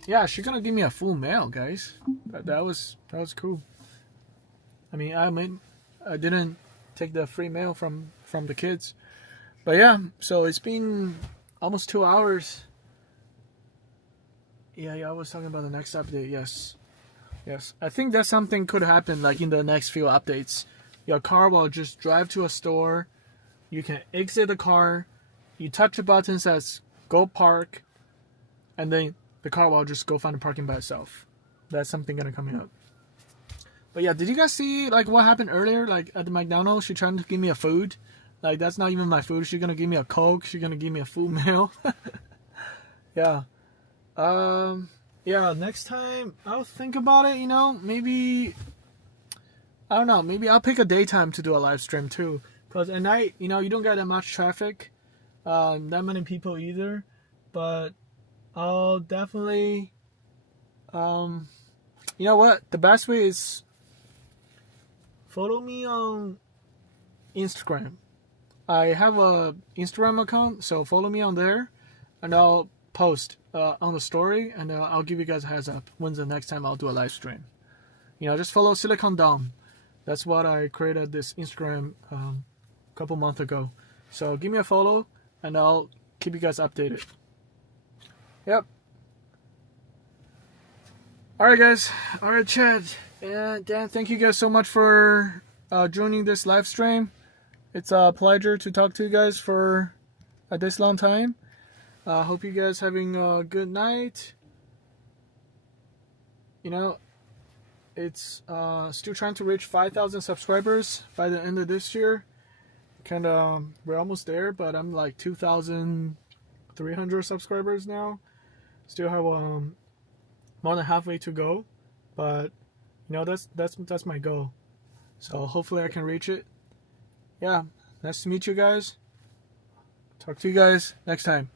Yeah, she's gonna give me a full meal, guys. That was cool. I mean, I didn't take the free meal from the kids, but yeah. So it's been almost 2 hours. Yeah, I was talking about the next update. Yes. I think that something could happen, like in the next few updates. Your car will just drive to a store. You can exit the car. You touch the button that says "Go Park," and then the car will just go find a parking by itself. That's something gonna come up. But yeah, did you guys see like what happened earlier? Like at the McDonald's, she trying to give me a food. Like that's not even my food. She's gonna give me a Coke. She's gonna give me a full meal. Yeah. yeah, next time I'll think about it. Maybe I don't know. Maybe I'll pick a daytime to do a live stream too. Cause at night, you don't get that much traffic, that many people either. But I'll definitely, you know what? The best way is follow me on Instagram. I have a Instagram account, so follow me on there, and I'll post on the story, and I'll give you guys a heads up when's the next time I'll do a live stream. Just follow Silicon Dom. That's what I created this Instagram a couple months ago. So give me a follow, and I'll keep you guys updated. Yep. Alright guys, alright Chad and Dan, thank you guys so much for joining this live stream. It's a pleasure to talk to you guys for this long time. Hope you guys having a good night. It's still trying to reach 5,000 subscribers by the end of this year. We're almost there, but I'm like 2,300 subscribers now. Still have more than halfway to go, but that's my goal. So hopefully I can reach it. Yeah, nice to meet you guys. Talk to you guys next time.